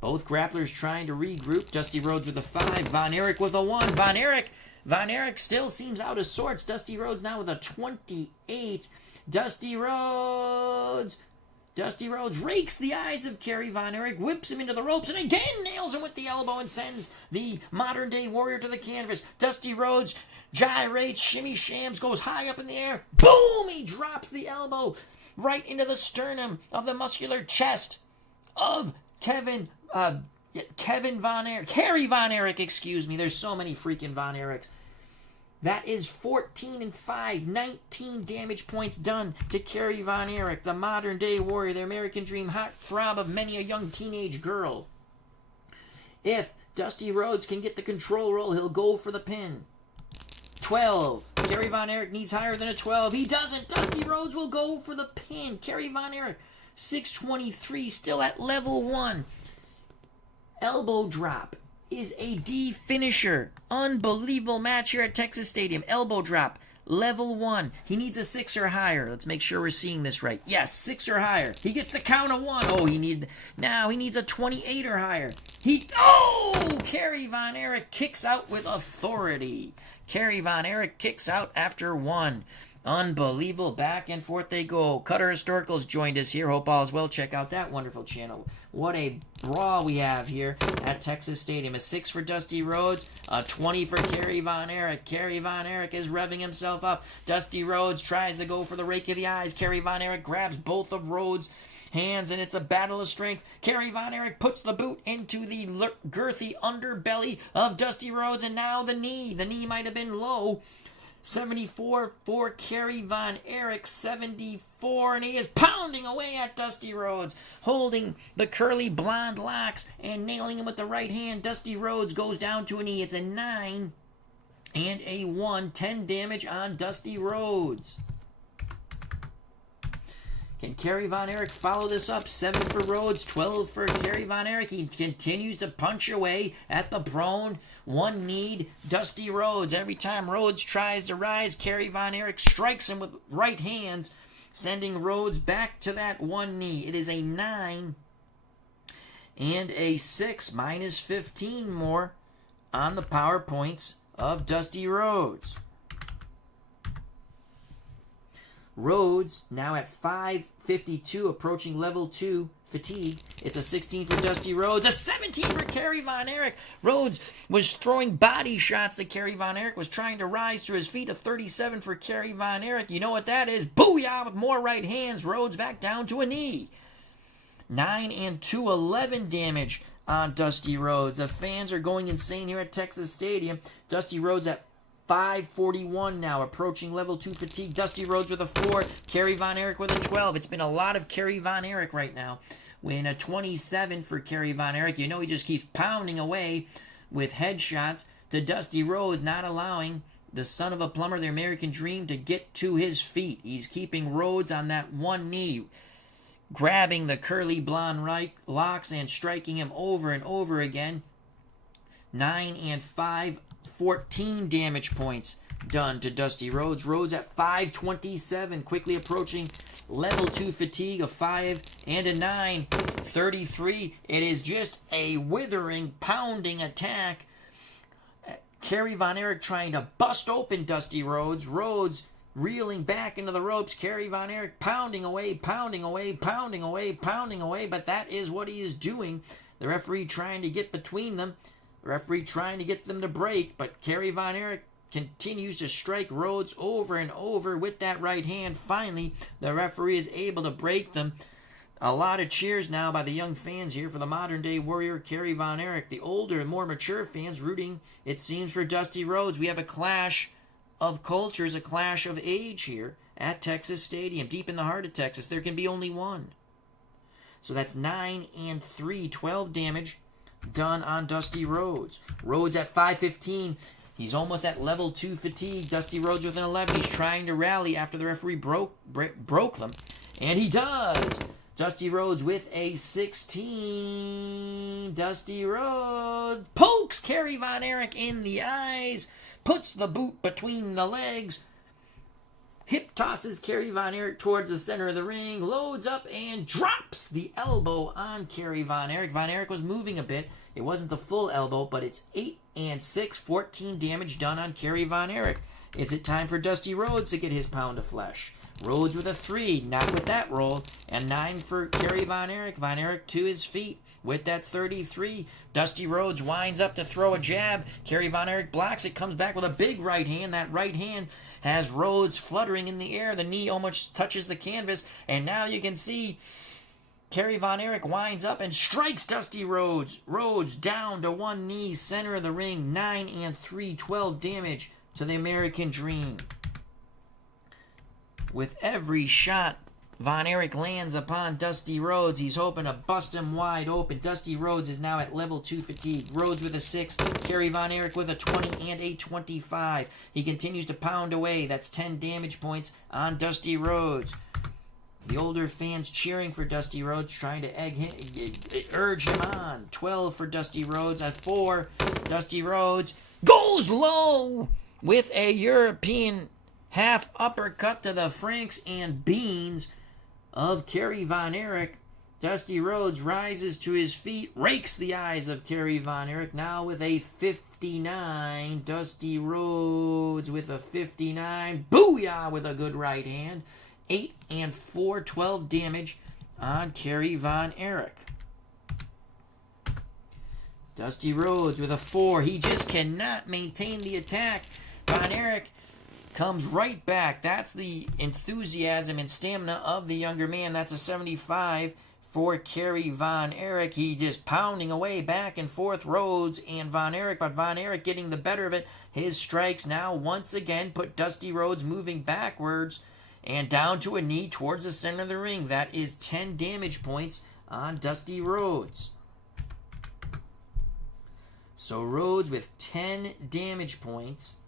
Both grapplers trying to regroup. Dusty Rhodes with a 5. Von Erich with a 1. Von Erich still seems out of sorts. Dusty Rhodes now with a 28. Dusty Rhodes rakes the eyes of Kerry Von Erich, whips him into the ropes, and again nails him with the elbow and sends the modern-day warrior to the canvas. Dusty Rhodes gyrates, shimmy shams, goes high up in the air. Boom! He drops the elbow right into the sternum of the muscular chest of Kerry Von Erich, excuse me. There's so many freaking Von Erichs. That is 14 and 5, 19 damage points done to Kerry Von Erich, the modern-day warrior, the American Dream, heartthrob of many a young teenage girl. If Dusty Rhodes can get the control roll, he'll go for the pin. 12. Kerry Von Erich needs higher than a 12. He doesn't. Dusty Rhodes will go for the pin. Kerry Von Erich, 623, still at level 1. Elbow drop is a D finisher. Unbelievable match here at Texas Stadium. Elbow drop, level 1. He needs a 6 or higher. Let's make sure we're seeing this right. Yes, 6 or higher. He gets the count of 1. Oh, he needs a 28 or higher. Kerry Von Erich kicks out with authority. Kerry Von Erich kicks out after 1. Unbelievable. Back and forth they go. Cutter Historicals joined us here. Hope all is well. Check out that wonderful channel. What a brawl we have here at Texas Stadium. A 6 for Dusty Rhodes, a 20 for Kerry Von Erich. Kerry Von Erich is revving himself up. Dusty Rhodes tries to go for the rake of the eyes. Kerry Von Erich grabs both of Rhodes' hands, and it's a battle of strength. Kerry Von Erich puts the boot into the girthy underbelly of Dusty Rhodes, and now the knee. The knee might have been low. 74 for Kerry Von Erich, 74, and he is pounding away at Dusty Rhodes, holding the curly blonde locks and nailing him with the right hand. Dusty Rhodes goes down to a knee. It's a 9 and a 1, 10 damage on Dusty Rhodes. Can Kerry Von Erich follow this up? 7 for Rhodes, 12 for Kerry Von Erich. He continues to punch away at the prone, one-kneed Dusty Rhodes. Every time Rhodes tries to rise, Kerry Von Erich strikes him with right hands, sending Rhodes back to that one knee. It is a 9 and a 6, minus 15 more on the power points of Dusty Rhodes. Rhodes now at 552, approaching level 2 fatigue. It's a 16 for Dusty Rhodes, a 17 for Kerry Von Erich. Rhodes was throwing body shots at Kerry Von Erich, was trying to rise to his feet. A 37 for Kerry Von Erich. You know what that is? Booyah with more right hands. Rhodes back down to a knee. 9 and 2, 11 damage on Dusty Rhodes. The fans are going insane here at Texas Stadium. Dusty Rhodes at 541 now, approaching level 2 fatigue. Dusty Rhodes with a 4, Kerry Von Erich with a 12. It's been a lot of Kerry Von Erich right now. When a 27 for Kerry Von Erich. You know he just keeps pounding away with headshots to Dusty Rhodes, not allowing the son of a plumber, the American Dream, to get to his feet. He's keeping Rhodes on that one knee, grabbing the curly blonde locks and striking him over and over again. 9 and 5, 14 damage points done to Dusty Rhodes. Rhodes at 527, quickly approaching level 2 fatigue, a 5 and a 9, 33. It is just a withering, pounding attack. Kerry Von Erich trying to bust open Dusty Rhodes. Rhodes reeling back into the ropes. Kerry Von Erich pounding away, pounding away, pounding away, pounding away, but that is what he is doing. The referee trying to get between them. The referee trying to get them to break, but Kerry Von Erich continues to strike Rhodes over and over with that right hand. Finally, the referee is able to break them. A lot of cheers now by the young fans here for the modern-day warrior, Kerry Von Erich. The older and more mature fans rooting, it seems, for Dusty Rhodes. We have a clash of cultures, a clash of age here at Texas Stadium. Deep in the heart of Texas, there can be only one. So that's 9 and 3, 12 damage done on Dusty Rhodes. Rhodes at 515. He's almost at level 2 fatigue. Dusty Rhodes with an 11. He's trying to rally after the referee broke them. And he does. Dusty Rhodes with a 16. Dusty Rhodes pokes Kerry Von Erich in the eyes. Puts the boot between the legs. Hip tosses Kerry Von Erich towards the center of the ring, loads up and drops the elbow on Kerry Von Erich. Von Erich was moving a bit. It wasn't the full elbow, but it's 8 and 6, 14 damage done on Kerry Von Erich. Is it time for Dusty Rhodes to get his pound of flesh? Rhodes with a 3, not with that roll, and 9 for Kerry Von Erich. Von Erich to his feet with that 33. Dusty Rhodes winds up to throw a jab. Kerry Von Erich blocks it, comes back with a big right hand. That right hand has Rhodes fluttering in the air. The knee almost touches the canvas, and now you can see Kerry Von Erich winds up and strikes Dusty Rhodes. Rhodes down to one knee, center of the ring, 9 and 3, 12 damage to the American Dream. With every shot Von Erich lands upon Dusty Rhodes, he's hoping to bust him wide open. Dusty Rhodes is now at level 2 fatigue. Rhodes with a 6, Kerry Von Erich with a 20 and a 25. He continues to pound away. That's 10 damage points on Dusty Rhodes. The older fans cheering for Dusty Rhodes, trying to urge him on. 12 for Dusty Rhodes. At 4, Dusty Rhodes goes low with a European half uppercut to the Franks and Beans of Kerry Von Erich. Dusty Rhodes rises to his feet, rakes the eyes of Kerry Von Erich, now with a 59. Dusty Rhodes with a 59. Booyah with a good right hand. 8 and 4, 12 damage on Kerry Von Erich. Dusty Rhodes with a 4. He just cannot maintain the attack. Von Erich comes right back. That's the enthusiasm and stamina of the younger man. That's a 75 for Kerry Von Erich. He just pounding away back and forth, Rhodes and Von Erich, but Von Erich getting the better of it. His strikes now once again put Dusty Rhodes moving backwards and down to a knee towards the center of the ring. That is 10 damage points on Dusty Rhodes. So Rhodes with 10 damage points.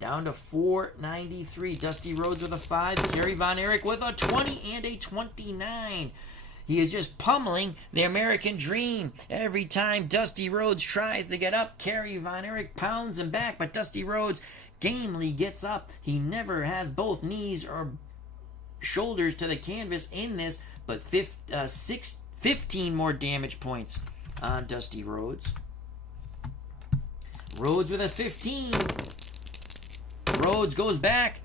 Down to 493. Dusty Rhodes with a 5. Kerry Von Erich with a 20 and a 29. He is just pummeling the American Dream. Every time Dusty Rhodes tries to get up, Kerry Von Erich pounds him back. But Dusty Rhodes gamely gets up. He never has both knees or shoulders to the canvas in this. But 15 more damage points on Dusty Rhodes. Rhodes with a 15. Rhodes goes back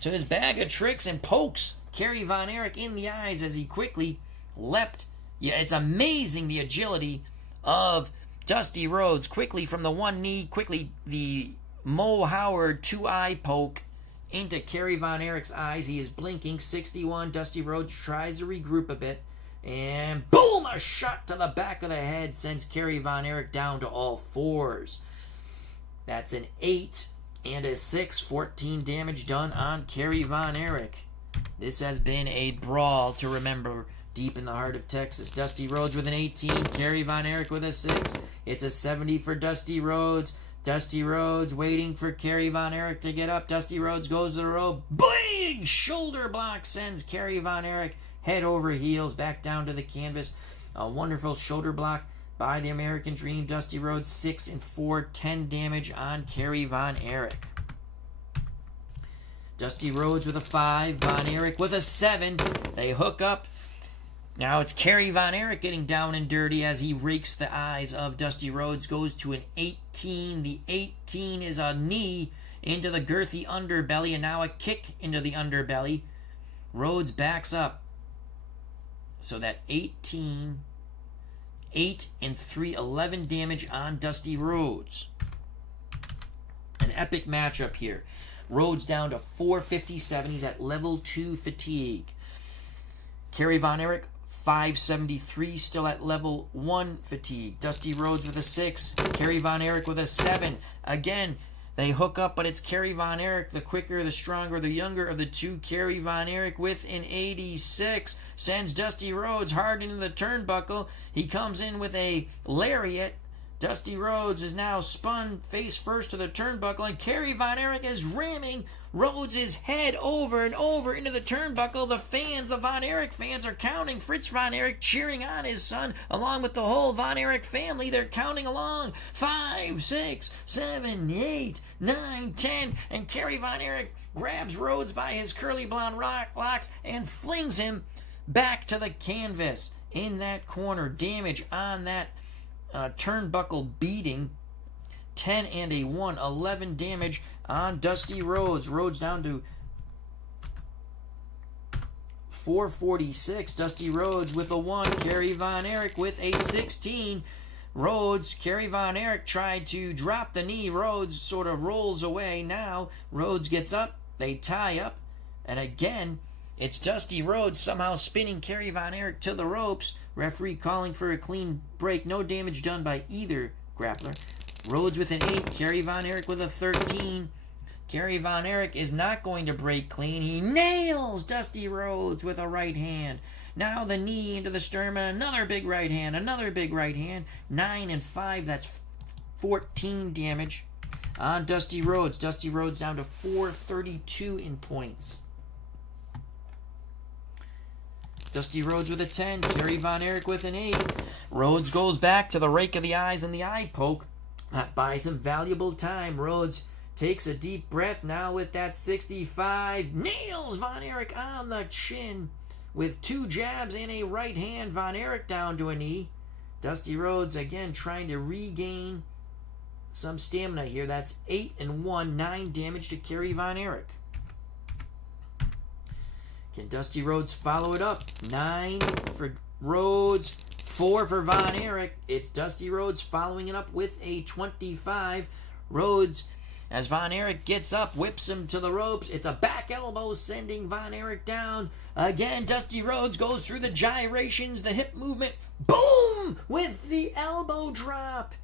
to his bag of tricks and pokes Kerry Von Erich in the eyes as he quickly leapt. Yeah, it's amazing the agility of Dusty Rhodes. Quickly from the one knee, quickly the Mo Howard 2-eye poke into Kerry Von Erich's eyes. He is blinking. 61. Dusty Rhodes tries to regroup a bit. And boom! A shot to the back of the head sends Kerry Von Erich down to all fours. That's an 8 and a 6. 14 damage done on Kerry Von Erich. This has been a brawl to remember deep in the heart of Texas. Dusty Rhodes with an 18. Kerry Von Erich with a 6. It's a 70 for Dusty Rhodes. Dusty Rhodes waiting for Kerry Von Erich to get up. Dusty Rhodes goes to the rope. Big shoulder block sends Kerry Von Erich head over heels back down to the canvas. A wonderful shoulder block by the American Dream. Dusty Rhodes 6 and 4. 10 damage on Kerry Von Erich. Dusty Rhodes with a 5. Von Erich with a 7. They hook up. Now it's Kerry Von Erich getting down and dirty as he rakes the eyes of Dusty Rhodes. Goes to an 18. The 18 is a knee into the girthy underbelly and now a kick into the underbelly. Rhodes backs up. So that 18, 8 and 3, 11 damage on Dusty Rhodes. An epic matchup here. Rhodes down to 457. He's at level 2 fatigue. Kerry Von Erich, 573, still at level 1 fatigue. Dusty Rhodes with a 6. Kerry Von Erich with a 7. Again, they hook up, but it's Kerry Von Erich, the quicker, the stronger, the younger of the two. Kerry Von Erich with an 86. Sends Dusty Rhodes hard into the turnbuckle. He comes in with a lariat. Dusty Rhodes is now spun face first to the turnbuckle, and Kerry Von Erich is ramming Rhodes' head over and over into the turnbuckle. The fans, the Von Erich fans, are counting. Fritz Von Erich cheering on his son, along with the whole Von Erich family. They're counting along. 5, 6, 7, 8, 9, 10, and Kerry Von Erich grabs Rhodes by his curly blonde locks and flings him back to the canvas in that corner. Damage on that turnbuckle beating. 10 and a 1. 11 damage on Dusty Rhodes. Rhodes down to 446. Dusty Rhodes with a 1. Kerry Von Erich with a 16. Rhodes, Kerry Von Erich tried to drop the knee. Rhodes sort of rolls away. Now Rhodes gets up. They tie up. And again, it's Dusty Rhodes somehow spinning Kerry Von Erich to the ropes. Referee calling for a clean break. No damage done by either grappler. Rhodes with an 8. Kerry Von Erich with a 13. Kerry Von Erich is not going to break clean. He nails Dusty Rhodes with a right hand. Now the knee into the sternum. Another big right hand. Another big right hand. 9 and 5. That's 14 damage on Dusty Rhodes. Dusty Rhodes down to 432 in points. Dusty Rhodes with a 10. Kerry Von Erich with an 8. Rhodes goes back to the rake of the eyes and the eye poke. That buys him valuable time. Rhodes takes a deep breath now with that 65. Nails Von Erich on the chin with 2 jabs and a right hand. Von Erich down to a knee. Dusty Rhodes again trying to regain some stamina here. That's 8 and 1. 9 damage to Kerry Von Erich. Can Dusty Rhodes follow it up? 9 for Rhodes. 4 for Von Erich. It's Dusty Rhodes following it up with a 25. Rhodes, as Von Erich gets up, whips him to the ropes. It's a back elbow sending Von Erich down. Again, Dusty Rhodes goes through the gyrations, the hip movement. Boom! With the elbow drop.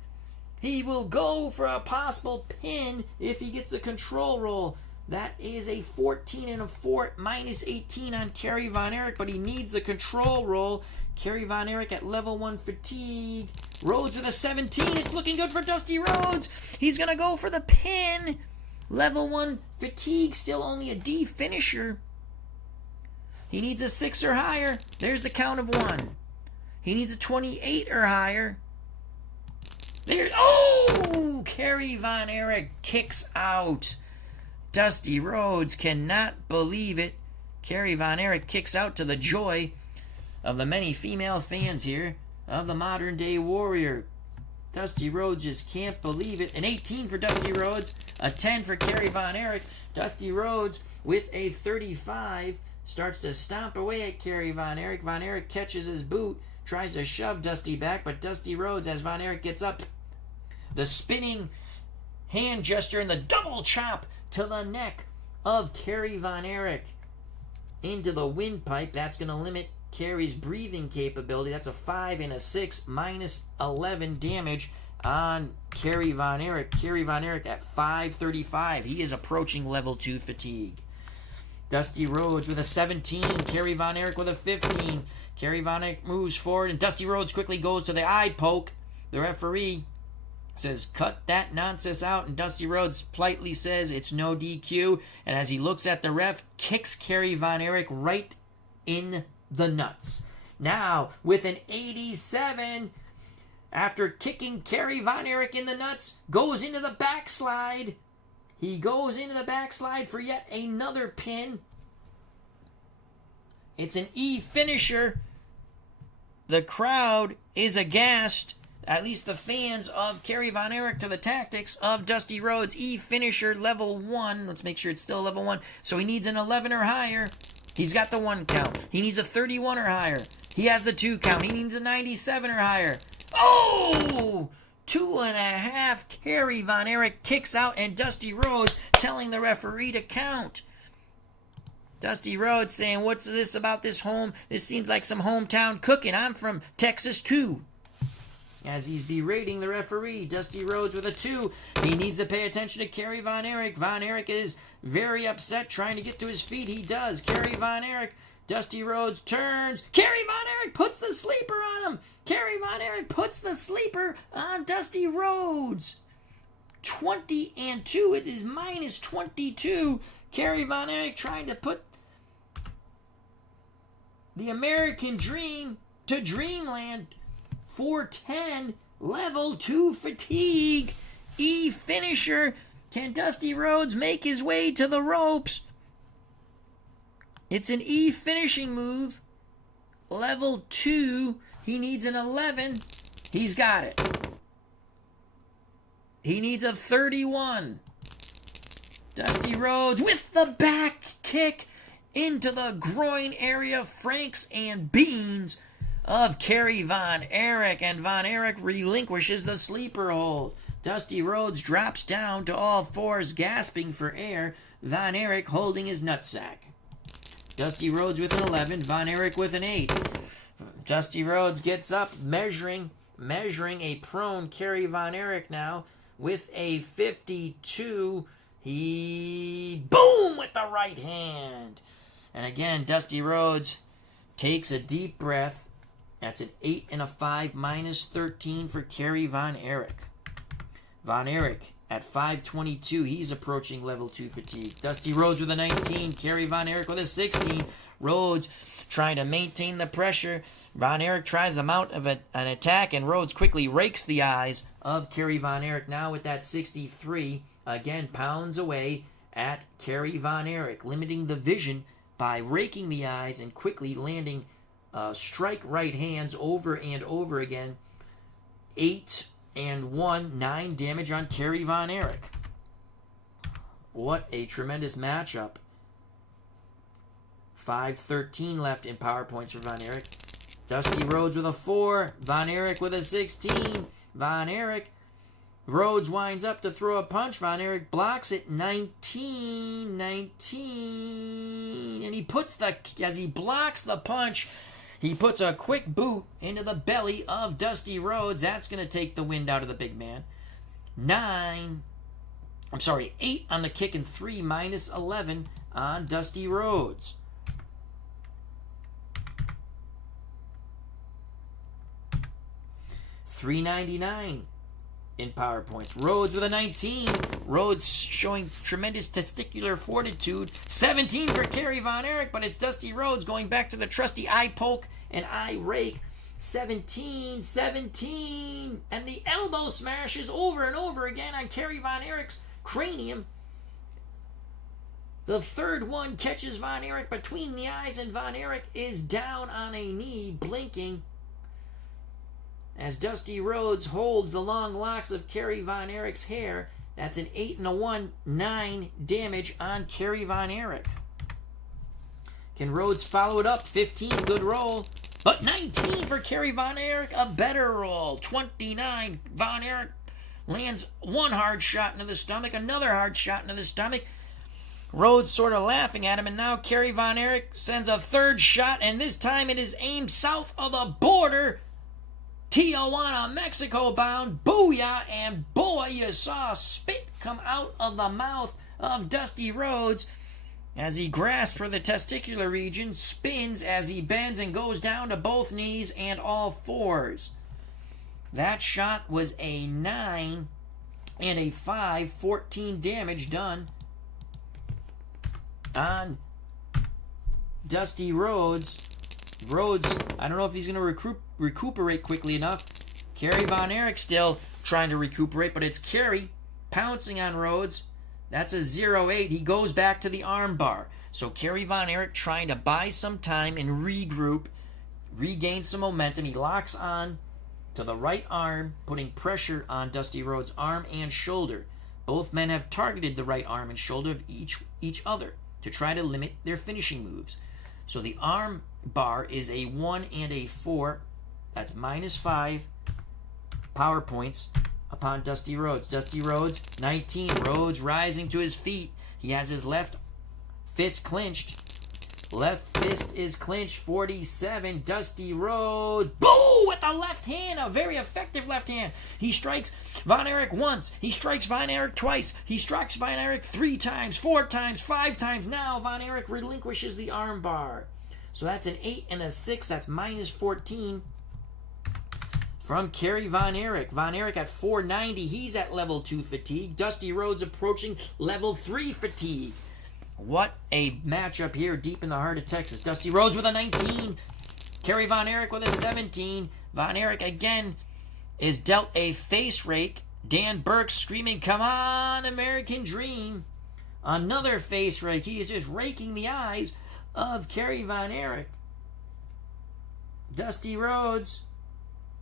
He will go for a possible pin if he gets the control roll. That is a 14 and a 4, minus 18 on Kerry Von Erich, but he needs the control roll. Kerry Von Erich at level 1 fatigue. Rhodes with a 17. It's looking good for Dusty Rhodes. He's going to go for the pin. Level 1 fatigue, still only a D finisher. He needs a 6 or higher. There's the count of 1. He needs a 28 or higher. Oh! Kerry Von Erich kicks out. Dusty Rhodes cannot believe it. Kerry Von Erich kicks out to the joy of the many female fans here of the modern day warrior. Dusty Rhodes just can't believe it. An 18 for Dusty Rhodes, a 10 for Kerry Von Erich. Dusty Rhodes with a 35 starts to stomp away at Kerry Von Erich. Von Erich catches his boot, tries to shove Dusty back, but Dusty Rhodes, as Von Erich gets up, the spinning hand gesture and the double chop to the neck of Kerry Von Erich into the windpipe. That's going to limit Kerry's breathing capability. That's a 5 and a 6, minus 11 damage on Kerry Von Erich. Kerry Von Erich at 535. He is approaching level 2 fatigue. Dusty Rhodes with a 17. Kerry Von Erich with a 15. Kerry Von Erich moves forward, and Dusty Rhodes quickly goes to the eye poke. The referee says, cut that nonsense out, and Dusty Rhodes politely says it's no DQ, and as he looks at the ref, kicks Kerry Von Erich right in the nuts. Now, with an 87, after kicking Kerry Von Erich in the nuts, goes into the backslide. He goes into the backslide for yet another pin. It's an E finisher. The crowd is aghast, at least the fans of Kerry Von Erich, to the tactics of Dusty Rhodes. E finisher level 1. Let's make sure it's still level 1. So he needs an 11 or higher. He's got the 1 count. He needs a 31 or higher. He has the 2 count. He needs a 97 or higher. Oh! 2.5. Kerry Von Erich kicks out, and Dusty Rhodes telling the referee to count. Dusty Rhodes saying, what's this about this home? This seems like some hometown cooking. I'm from Texas too. As he's berating the referee, Dusty Rhodes with a 2. He needs to pay attention to Kerry Von Erich. Von Erich is very upset, trying to get to his feet. He does. Kerry Von Erich. Dusty Rhodes turns. Kerry Von Erich puts the sleeper on him. Kerry Von Erich puts the sleeper on Dusty Rhodes. 20 and 2. It is minus 22. Kerry Von Erich trying to put the American dream to dreamland. 410, level 2 fatigue. E finisher. Can Dusty Rhodes make his way to the ropes? It's an E finishing move. Level 2. He needs an 11. He's got it. He needs a 31. Dusty Rhodes with the back kick into the groin area. Franks and beans of Kerry Von Erich, and Von Erich relinquishes the sleeper hold. Dusty Rhodes drops down to all fours, gasping for air. Von Erich holding his nutsack. Dusty Rhodes with an 11, Von Erich with an 8. Dusty Rhodes gets up, measuring a prone Kerry Von Erich now with a 52. He boom with the right hand. And again, Dusty Rhodes takes a deep breath. That's an 8 and a 5, minus 13 for Kerry Von Erich. Von Erich at 522. He's approaching level 2 fatigue. Dusty Rhodes with a 19. Kerry Von Erich with a 16. Rhodes trying to maintain the pressure. Von Erich tries to mount an attack, and Rhodes quickly rakes the eyes of Kerry Von Erich. Now with that 63, again pounds away at Kerry Von Erich, limiting the vision by raking the eyes and quickly landing strike right hands over and over again. 8 and 1, 9 damage on Kerry Von Erich. What a tremendous matchup. 5:13 left in power points for Von Erich. Dusty Rhodes with a 4. Von Erich with a 16. Von Erich. Rhodes winds up to throw a punch. Von Erich blocks it. 19. And he puts as he blocks the punch, he puts a quick boot into the belly of Dusty Rhodes. That's going to take the wind out of the big man. 8 on the kick and 3 minus 11 on Dusty Rhodes. $3.99 in power points. Rhodes with a 19. Rhodes showing tremendous testicular fortitude. 17 for Kerry Von Erich, but it's Dusty Rhodes going back to the trusty eye poke and eye rake. 17. And the elbow smashes over and over again on Kerry Von Erich's cranium. The third one catches Von Erich between the eyes, and Von Erich is down on a knee, blinking, as Dusty Rhodes holds the long locks of Kerry Von Erich's hair. That's an 8 and a 1, 9 damage on Kerry Von Erich. Can Rhodes follow it up? 15, good roll. But 19 for Kerry Von Erich, a better roll. 29, Von Erich lands one hard shot into the stomach, another hard shot into the stomach. Rhodes sort of laughing at him, and now Kerry Von Erich sends a third shot, and this time it is aimed south of the border. Tijuana, Mexico bound. Booyah, and boy, you saw spit come out of the mouth of Dusty Rhodes as he grasps for the testicular region, spins as he bends and goes down to both knees and all fours. That shot was a 9 and a 5, 14 damage done on Dusty Rhodes. Rhodes, I don't know if he's going to recuperate quickly enough. Kerry Von Erich still trying to recuperate, but it's Kerry pouncing on Rhodes. That's a 0-8. He goes back to the arm bar. So Kerry Von Erich trying to buy some time and regroup, regain some momentum. He locks on to the right arm, putting pressure on Dusty Rhodes' arm and shoulder. Both men have targeted the right arm and shoulder of each other to try to limit their finishing moves. So the arm bar is a 1 and a 4. That's minus 5 power points upon Dusty Rhodes. Dusty Rhodes, 19. Rhodes rising to his feet. He has his left fist clinched. Left fist is clinched. 47. Dusty Rhodes, boom, with the left hand. A very effective left hand. He strikes Von Erich once. He strikes Von Erich twice. He strikes Von Erich 3 times, 4 times, 5 times. Now Von Erich relinquishes the arm bar. So that's an 8 and a 6. That's minus 14 from Kerry Von Erich. Von Erich at 490. He's at level 2 fatigue. Dusty Rhodes approaching level 3 fatigue. What a matchup here deep in the heart of Texas. Dusty Rhodes with a 19. Kerry Von Erich with a 17. Von Erich again is dealt a face rake. Dan Burke screaming, "Come on, American Dream." Another face rake. He is just raking the eyes of Kerry Von Erich. Dusty Rhodes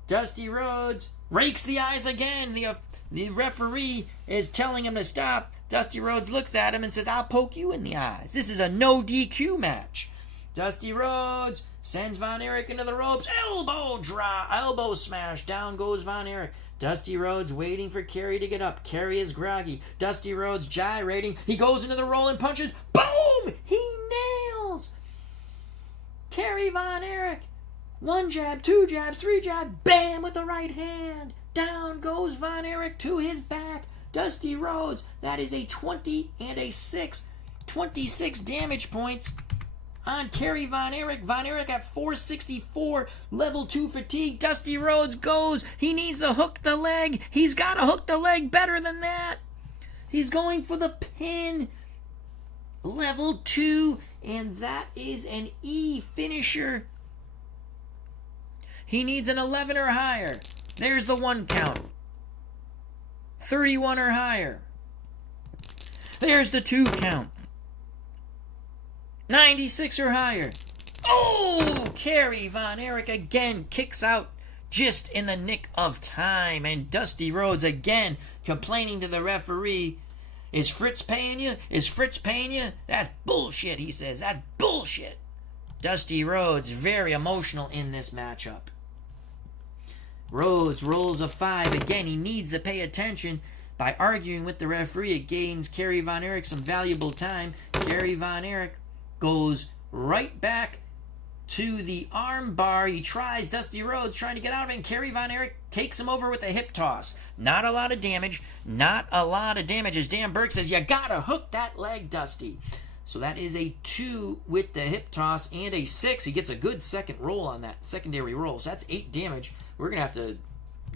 rakes the eyes again. The referee is telling him to stop. Dusty Rhodes looks at him and says, "I'll poke you in the eyes. This is a no DQ match." Dusty Rhodes sends Von Erich into the ropes. Elbow smash. Down goes Von Erich. Dusty Rhodes waiting for Kerry to get up. Kerry is groggy. Dusty Rhodes gyrating. He goes into the rolling punches. Boom! He nails Kerry Von Erich. 1 jab, 2 jabs, 3 jabs. Bam! With the right hand. Down goes Von Erich to his back. Dusty Rhodes, that is a 20 and a 6. 26 damage points on Kerry Von Erich. Von Erich at 464, level 2 fatigue. Dusty Rhodes goes. He needs to hook the leg. He's got to hook the leg better than that. He's going for the pin. Level 2, and that is an E finisher. He needs an 11 or higher. There's the 1 count. 31 or higher. There's the 2 count. 96 or higher. Oh! Kerry Von Erich again kicks out just in the nick of time. And Dusty Rhodes again complaining to the referee. "Is Fritz paying you? Is Fritz paying you?" "That's bullshit," he says. "That's bullshit." Dusty Rhodes, very emotional in this matchup. Rhodes rolls a 5. Again, he needs to pay attention. By arguing with the referee, it gains Kerry Von Erich some valuable time. Kerry Von Erich goes right back to the arm bar. He tries, Dusty Rhodes trying to get out of it, and Kerry Von Erich takes him over with a hip toss. Not a lot of damage. Not a lot of damage. As Dan Burke says, you gotta hook that leg, Dusty. So that is a 2 with the hip toss and a 6. He gets a good second roll on that, secondary roll. So that's 8 damage. We're going to have to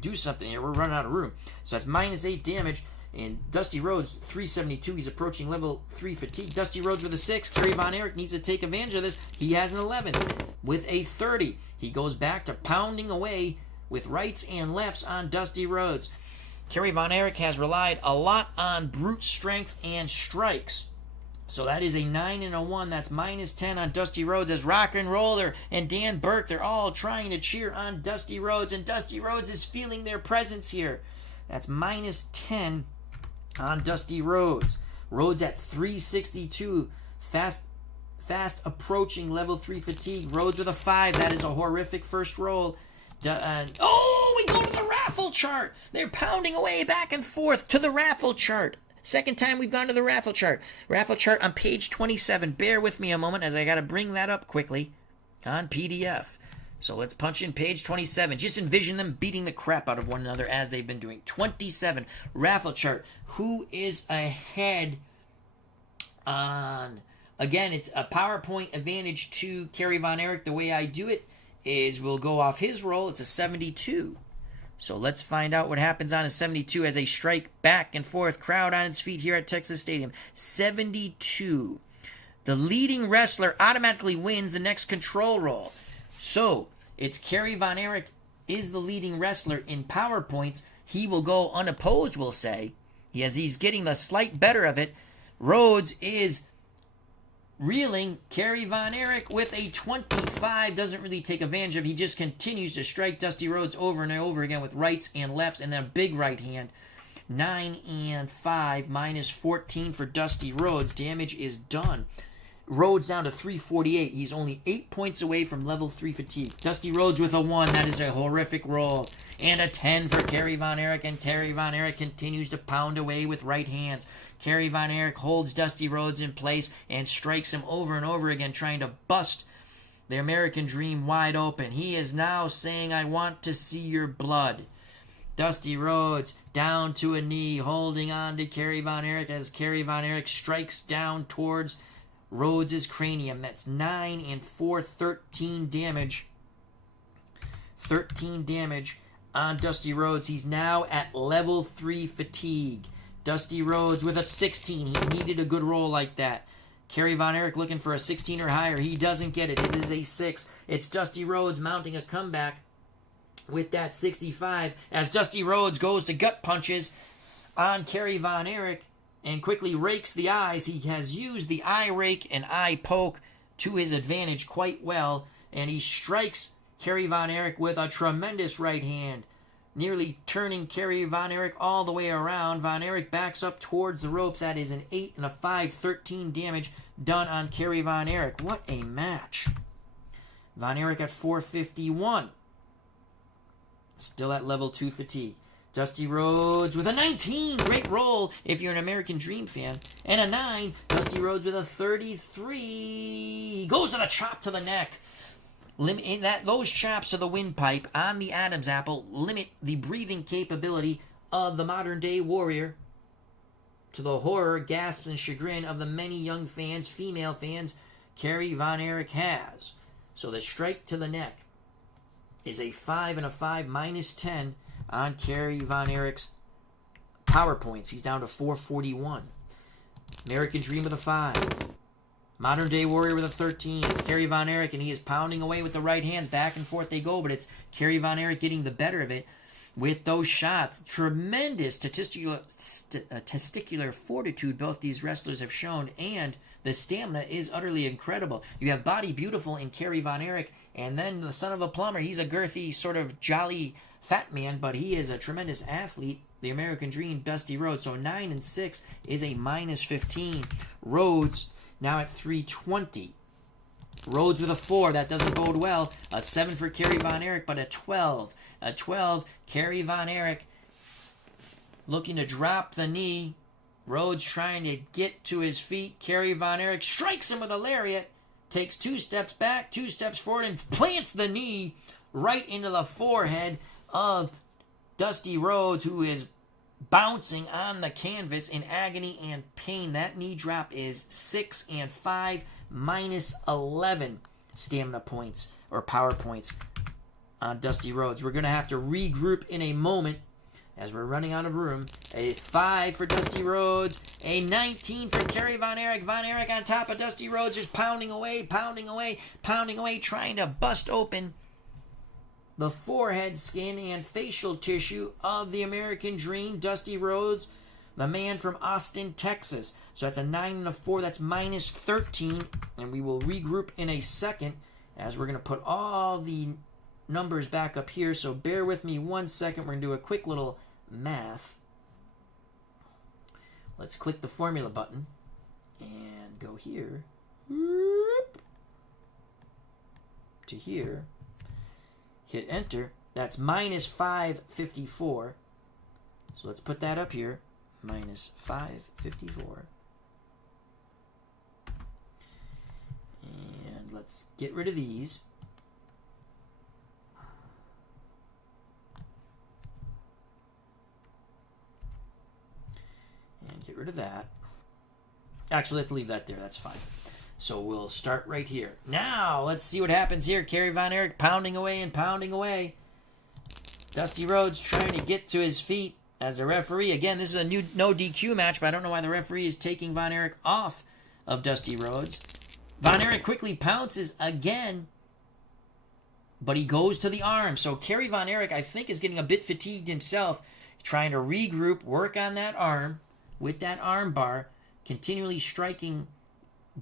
do something here. We're running out of room. So that's minus 8 damage. And Dusty Rhodes, 372. He's approaching level 3 fatigue. Dusty Rhodes with a 6. Kerry Von Erich needs to take advantage of this. He has an 11 with a 30. He goes back to pounding away with rights and lefts on Dusty Rhodes. Kerry Von Erich has relied a lot on brute strength and strikes. So that is a 9 and a 1. That's minus 10 on Dusty Rhodes as Rock and Roller and Dan Burke, they're all trying to cheer on Dusty Rhodes, and Dusty Rhodes is feeling their presence here. That's minus 10 on Dusty Rhodes. Rhodes at 362. Fast approaching level 3 fatigue. Rhodes with a 5. That is a horrific first roll. Oh, we go to the raffle chart. They're pounding away back and forth to the raffle chart. Second time we've gone to the raffle chart. Raffle chart on page 27. Bear with me a moment as I got to bring that up quickly on PDF. So let's punch in page 27. Just envision them beating the crap out of one another as they've been doing. 27. Raffle chart. Who is ahead on... Again, it's a PowerPoint advantage to Kerry Von Erich. The way I do it is we'll go off his roll. It's a 72. So let's find out what happens on a 72 as they strike back and forth. Crowd on its feet here at Texas Stadium. 72. The leading wrestler automatically wins the next control roll. So it's Kerry Von Erich is the leading wrestler in power points. He will go unopposed, we'll say, as he's getting the slight better of it. Rhodes is reeling. Kerry Von Erich with a 25 doesn't really take advantage of. He just continues to strike Dusty Rhodes over and over again with rights and lefts and then a big right hand. 9 and 5 minus 14 for Dusty Rhodes. Damage is done. Rhodes down to 348. He's only 8 points away from level 3 fatigue. Dusty Rhodes with a 1. That is a horrific roll. And a 10 for Kerry Von Erich. And Kerry Von Erich continues to pound away with right hands. Kerry Von Erich holds Dusty Rhodes in place and strikes him over and over again, trying to bust the American Dream wide open. He is now saying, I want to see your blood. Dusty Rhodes down to a knee, holding on to Kerry Von Erich as Kerry Von Erich strikes down towards Rhodes' cranium. That's 9 and 4, 13 damage. 13 damage on Dusty Rhodes. He's now at level 3 fatigue. Dusty Rhodes with a 16. He needed a good roll like that. Kerry Von Erich looking for a 16 or higher. He doesn't get it. It is a 6. It's Dusty Rhodes mounting a comeback with that 65 as Dusty Rhodes goes to gut punches on Kerry Von Erich and quickly rakes the eyes. He has used the eye rake and eye poke to his advantage quite well, and he strikes Kerry Von Erich with a tremendous right hand, nearly turning Kerry Von Erich all the way around. Von Erich backs up towards the ropes. That is an 8 and a 5, 13 damage done on Kerry Von Erich. What a match. Von Erich at 451. Still at level 2 fatigue. Dusty Rhodes with a 19. Great roll if you're an American Dream fan. And a 9. Dusty Rhodes with a 33. He goes to the chop to the neck. Those chops to the windpipe on the Adam's apple limit the breathing capability of the modern-day warrior, to the horror, gasps, and chagrin of the many young fans, female fans, Kerry Von Erich has. So the strike to the neck is a 5 and a 5 minus 10 on Kerry Von Erich's power points. He's down to 441. American Dream with a 5. Modern Day Warrior with a 13. It's Kerry Von Erich, and he is pounding away with the right hands. Back and forth they go, but it's Kerry Von Erich getting the better of it with those shots. Tremendous testicular fortitude both these wrestlers have shown, and the stamina is utterly incredible. You have Body Beautiful in Kerry Von Erich, and then the son of a plumber. He's a girthy, sort of jolly fat man, but he is a tremendous athlete. The American Dream, Dusty Rhodes. So 9 and 6 is a minus 15. Rhodes now at 320. Rhodes with a 4. That doesn't bode well. A 7 for Kerry Von Erich, but a 12. A 12. Kerry Von Erich looking to drop the knee. Rhodes trying to get to his feet. Kerry Von Erich strikes him with a lariat. Takes 2 steps back, 2 steps forward, and plants the knee right into the forehead of Dusty Rhodes, who is bouncing on the canvas in agony and pain. That knee drop is 6 and 5 minus 11 stamina points or power points on Dusty Rhodes. We're going to have to regroup in a moment as we're running out of room. A 5 for Dusty Rhodes. A 19 for Kerry Von Erich. Von Erich on top of Dusty Rhodes, just pounding away, trying to bust open the forehead skin and facial tissue of the American Dream, Dusty Rhodes, the man from Austin, Texas. So that's a 9 and a 4. That's minus 13. And we will regroup in a second as we're going to put all the numbers back up here. So bear with me 1 second. We're going to do a quick little math. Let's click the formula button and go here to here. Hit enter. That's minus 554. So let's put that up here. Minus 554. And let's get rid of these. And get rid of that. Actually, let's leave that there. That's fine. So we'll start right here. Now, let's see what happens here. Kerry Von Erich pounding away and pounding away. Dusty Rhodes trying to get to his feet as a referee. Again, this is a new no DQ match, but I don't know why the referee is taking Von Erich off of Dusty Rhodes. Von Erich quickly pounces again, but he goes to the arm. So Kerry Von Erich, I think, is getting a bit fatigued himself, trying to regroup, work on that arm with that arm bar, continually striking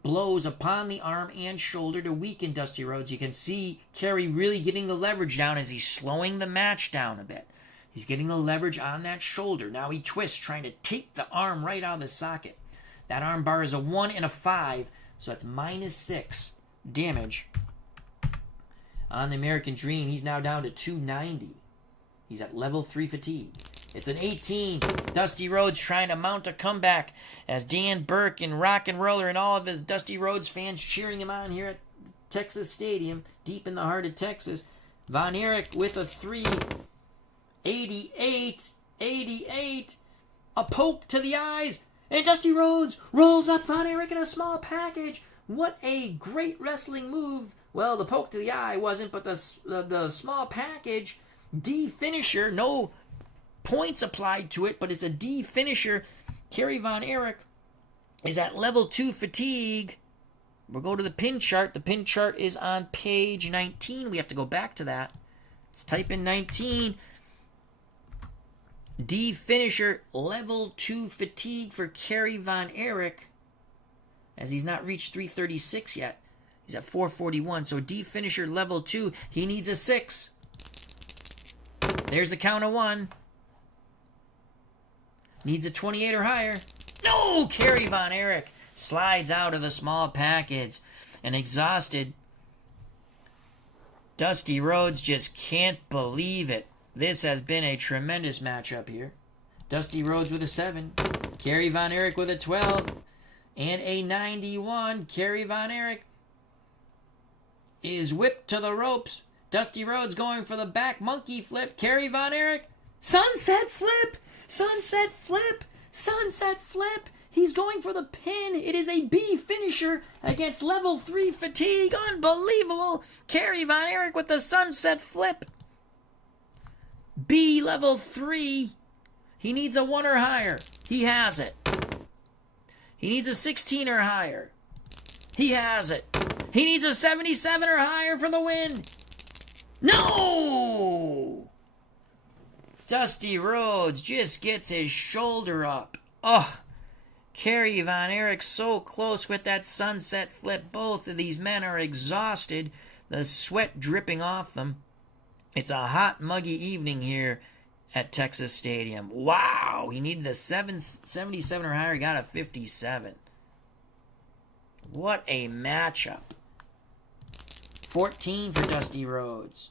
blows upon the arm and shoulder to weaken Dusty Rhodes. You can see Kerry really getting the leverage down as he's slowing the match down a bit. He's getting the leverage on that shoulder. Now he twists, trying to take the arm right out of the socket. That arm bar is a 1 and a 5, so that's minus 6 damage on the American Dream. He's now down to 290. He's at level 3 fatigue. It's an 18. Dusty Rhodes trying to mount a comeback as Dan Burke and Rock and Roller and all of his Dusty Rhodes fans cheering him on here at Texas Stadium, deep in the heart of Texas. Von Erich with a 3. 88. 88. A poke to the eyes. And Dusty Rhodes rolls up Von Erich in a small package. What a great wrestling move. Well, the poke to the eye wasn't, but the small package, D finisher, no points applied to it, but it's a D finisher. Kerry Von Erich is at level 2 fatigue. We'll go to the pin chart. The pin chart is on page 19. We have to go back to that. Let's type in 19. D finisher, level 2 fatigue for Kerry Von Erich, as he's not reached 336 yet. He's at 441. So D finisher, level 2. He needs a 6. There's the count of 1. Needs a 28 or higher. No! Kerry Von Erich slides out of the small package. And exhausted Dusty Rhodes just can't believe it. This has been a tremendous matchup here. Dusty Rhodes with a 7. Kerry Von Erich with a 12. And a 91. Kerry Von Erich is whipped to the ropes. Dusty Rhodes going for the back monkey flip. Kerry Von Erich. Sunset flip! Sunset flip! Sunset flip! He's going for the pin. It is a B finisher against level 3 fatigue. Unbelievable! Kerry Von Erich with the sunset flip. B level 3. He needs a 1 or higher. He has it. He needs a 16 or higher. He has it. He needs a 77 or higher for the win. No! Dusty Rhodes just gets his shoulder up. Oh, Kerry Von Erich so close with that sunset flip. Both of these men are exhausted. The sweat dripping off them. It's a hot, muggy evening here at Texas Stadium. Wow, he needed a 77 or higher. Got a 57. What a matchup. 14 for Dusty Rhodes.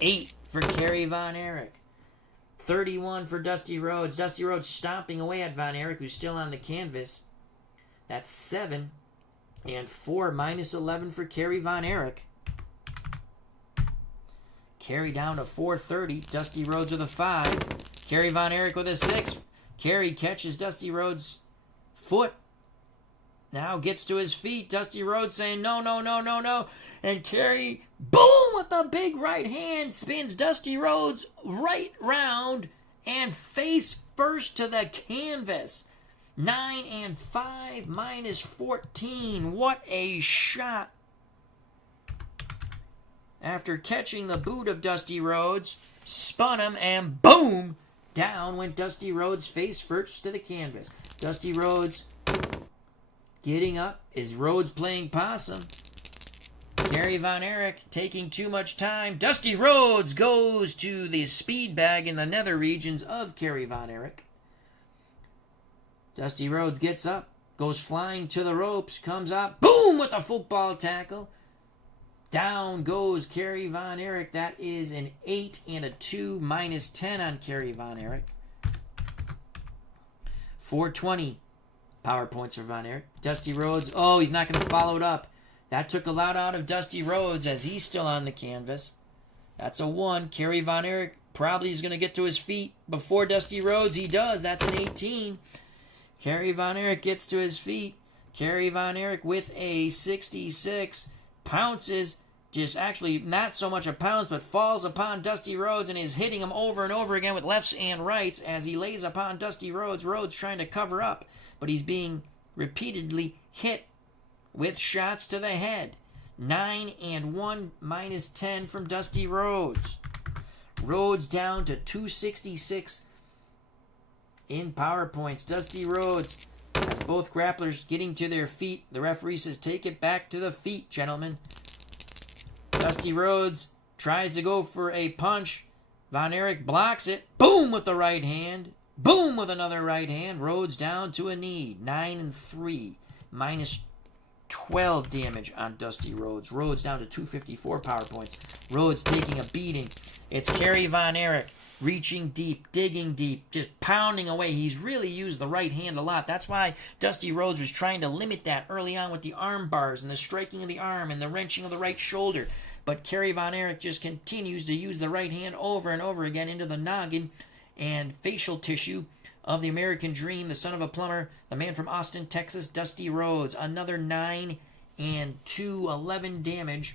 8 for Kerry Von Erich. 31 for Dusty Rhodes. Dusty Rhodes stomping away at Von Erich, who's still on the canvas. That's 7. And 4 minus 11 for Kerry Von Erich. Kerry down to 430. Dusty Rhodes with a 5. Kerry Von Erich with a 6. Kerry catches Dusty Rhodes' foot. Now gets to his feet. Dusty Rhodes saying, no, no, no, no, no. And Kerry, boom, with a big right hand, spins Dusty Rhodes right round and face first to the canvas. 9 and 5 minus 14. What a shot. After catching the boot of Dusty Rhodes, spun him, and boom, down went Dusty Rhodes face first to the canvas. Dusty Rhodes getting up. Is Rhodes playing possum? Kerry Von Erich taking too much time. Dusty Rhodes goes to the speed bag in the nether regions of Kerry Von Erich. Dusty Rhodes gets up, goes flying to the ropes, comes up, boom, with a football tackle. Down goes Kerry Von Erich. That is an 8 and a 2, minus 10 on Kerry Von Erich. 420 power points for Von Erich. Dusty Rhodes, oh, he's not going to follow it up. That took a lot out of Dusty Rhodes as he's still on the canvas. That's a 1. Kerry Von Erich probably is going to get to his feet before Dusty Rhodes. He does. That's an 18. Kerry Von Erich gets to his feet. Kerry Von Erich with a 66. Pounces, just actually not so much a pounce, but falls upon Dusty Rhodes and is hitting him over and over again with lefts and rights as he lays upon Dusty Rhodes. Rhodes trying to cover up, but he's being repeatedly hit with shots to the head. 9 and 1, minus 10 from Dusty Rhodes. Rhodes down to 266 in power points. Dusty Rhodes has both grapplers getting to their feet. The referee says, take it back to the feet, gentlemen. Dusty Rhodes tries to go for a punch. Von Erich blocks it. Boom with the right hand. Boom with another right hand. Rhodes down to a knee. 9 and 3. Minus 12 damage on Dusty Rhodes. Rhodes down to 254 power points. Rhodes taking a beating. It's Kerry Von Erich. Reaching deep, digging deep, just pounding away. He's really used the right hand a lot. That's why Dusty Rhodes was trying to limit that early on with the arm bars and the striking of the arm and the wrenching of the right shoulder. But Kerry Von Erich just continues to use the right hand over and over again into the noggin and facial tissue of the American Dream, the son of a plumber, the man from Austin, Texas, Dusty Rhodes. Another 9 and 2, 11 damage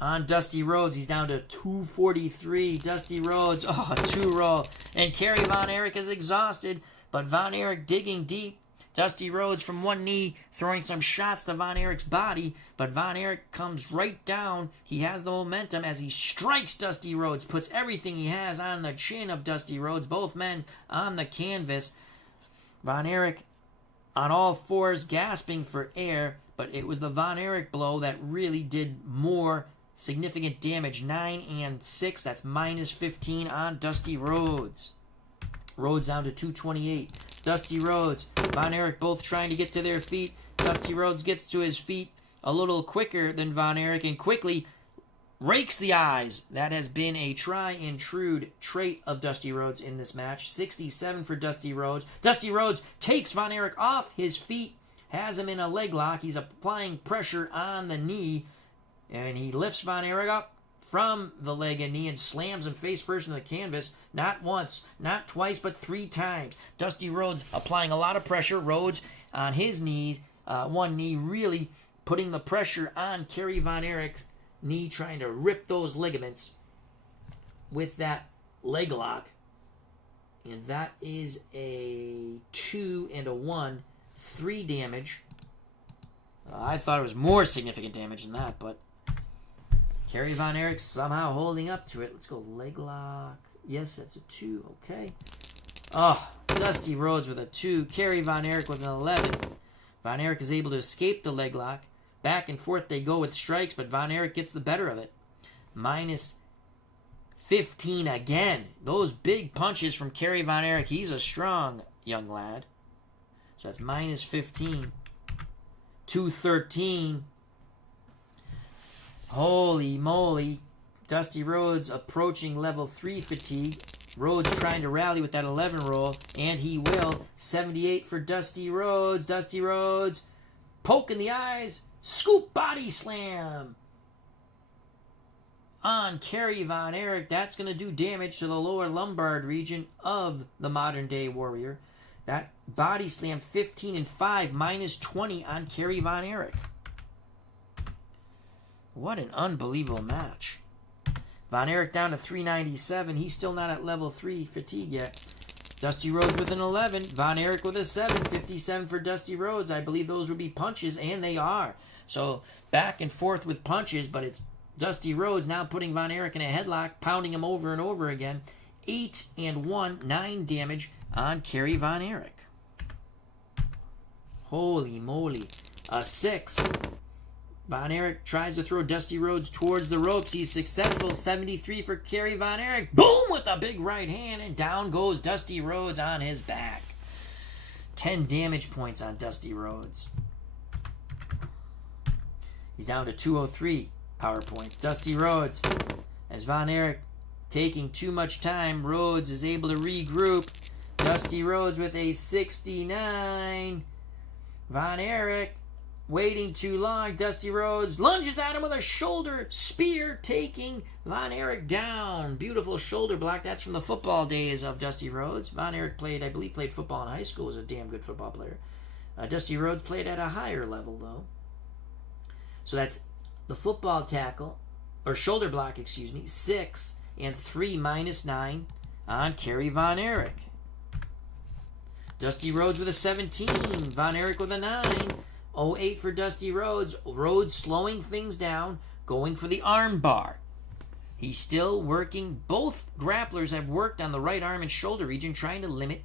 on Dusty Rhodes. He's down to 243. Dusty Rhodes, oh, 2-roll. And Kerry Von Erich is exhausted, but Von Erich digging deep. Dusty Rhodes from one knee throwing some shots to Von Erich's body, but Von Erich comes right down. He has the momentum as he strikes Dusty Rhodes, puts everything he has on the chin of Dusty Rhodes, both men on the canvas. Von Erich on all fours gasping for air, but it was the Von Erich blow that really did more significant damage. 9 and 6. That's minus 15 on Dusty Rhodes. Rhodes down to 228. Dusty Rhodes, Von Erich both trying to get to their feet. Dusty Rhodes gets to his feet a little quicker than Von Erich and quickly rakes the eyes. That has been a try and true trait of Dusty Rhodes in this match. 67 for Dusty Rhodes. Dusty Rhodes takes Von Erich off his feet, has him in a leg lock. He's applying pressure on the knee, and he lifts Von Erich up from the leg and knee and slams him face first into the canvas. Not once, not twice, but 3 times. Dusty Rhodes applying a lot of pressure. Rhodes on his knee, one knee, really putting the pressure on Kerry Von Erich's knee, trying to rip those ligaments with that leg lock. And that is a 2 and a 1, 3 damage. I thought it was more significant damage than that, but Kerry Von Erich somehow holding up to it. Let's go leg lock. Yes, that's a 2. Okay. Oh, Dusty Rhodes with a 2. Kerry Von Erich with an 11. Von Erich is able to escape the leg lock. Back and forth they go with strikes, but Von Erich gets the better of it. Minus 15 again. Those big punches from Kerry Von Erich. He's a strong young lad. So that's minus 15. 213. Holy moly. Dusty Rhodes approaching level 3 fatigue. Rhodes trying to rally with that 11 roll, and he will. 78 for Dusty Rhodes. Dusty Rhodes, poke in the eyes, scoop body slam on Kerry Von Erich. That's going to do damage to the lower lumbar region of the modern day warrior. That body slam 15 and 5, minus 20 on Kerry Von Erich. What an unbelievable match. Von Erich down to 397. He's still not at level 3 fatigue yet. Dusty Rhodes with an 11. Von Erich with a 7. 57 for Dusty Rhodes. I believe those would be punches, and they are. So back and forth with punches, but it's Dusty Rhodes now putting Von Erich in a headlock, pounding him over and over again. 8 and 1, 9 damage on Kerry Von Erich. Holy moly. A 6. Von Erich tries to throw Dusty Rhodes towards the ropes. He's successful. 73 for Kerry Von Erich. Boom with a big right hand, and down goes Dusty Rhodes on his back. 10 damage points on Dusty Rhodes. He's down to 203 power points. Dusty Rhodes, as Von Erich taking too much time, Rhodes is able to regroup. Dusty Rhodes with a 69. Von Erich waiting too long. Dusty Rhodes lunges at him with a shoulder spear, taking Von Erich down. Beautiful shoulder block. That's from the football days of Dusty Rhodes. Von Erich played football in high school. Was a damn good football player. Dusty Rhodes played at a higher level, though. So that's the football tackle, or shoulder block, 6 and 3, minus 9 on Kerry Von Erich. Dusty Rhodes with a 17. Von Erich with a 9. 08 for Dusty Rhodes. Rhodes slowing things down, going for the arm bar. He's still working. Both grapplers have worked on the right arm and shoulder region, trying to limit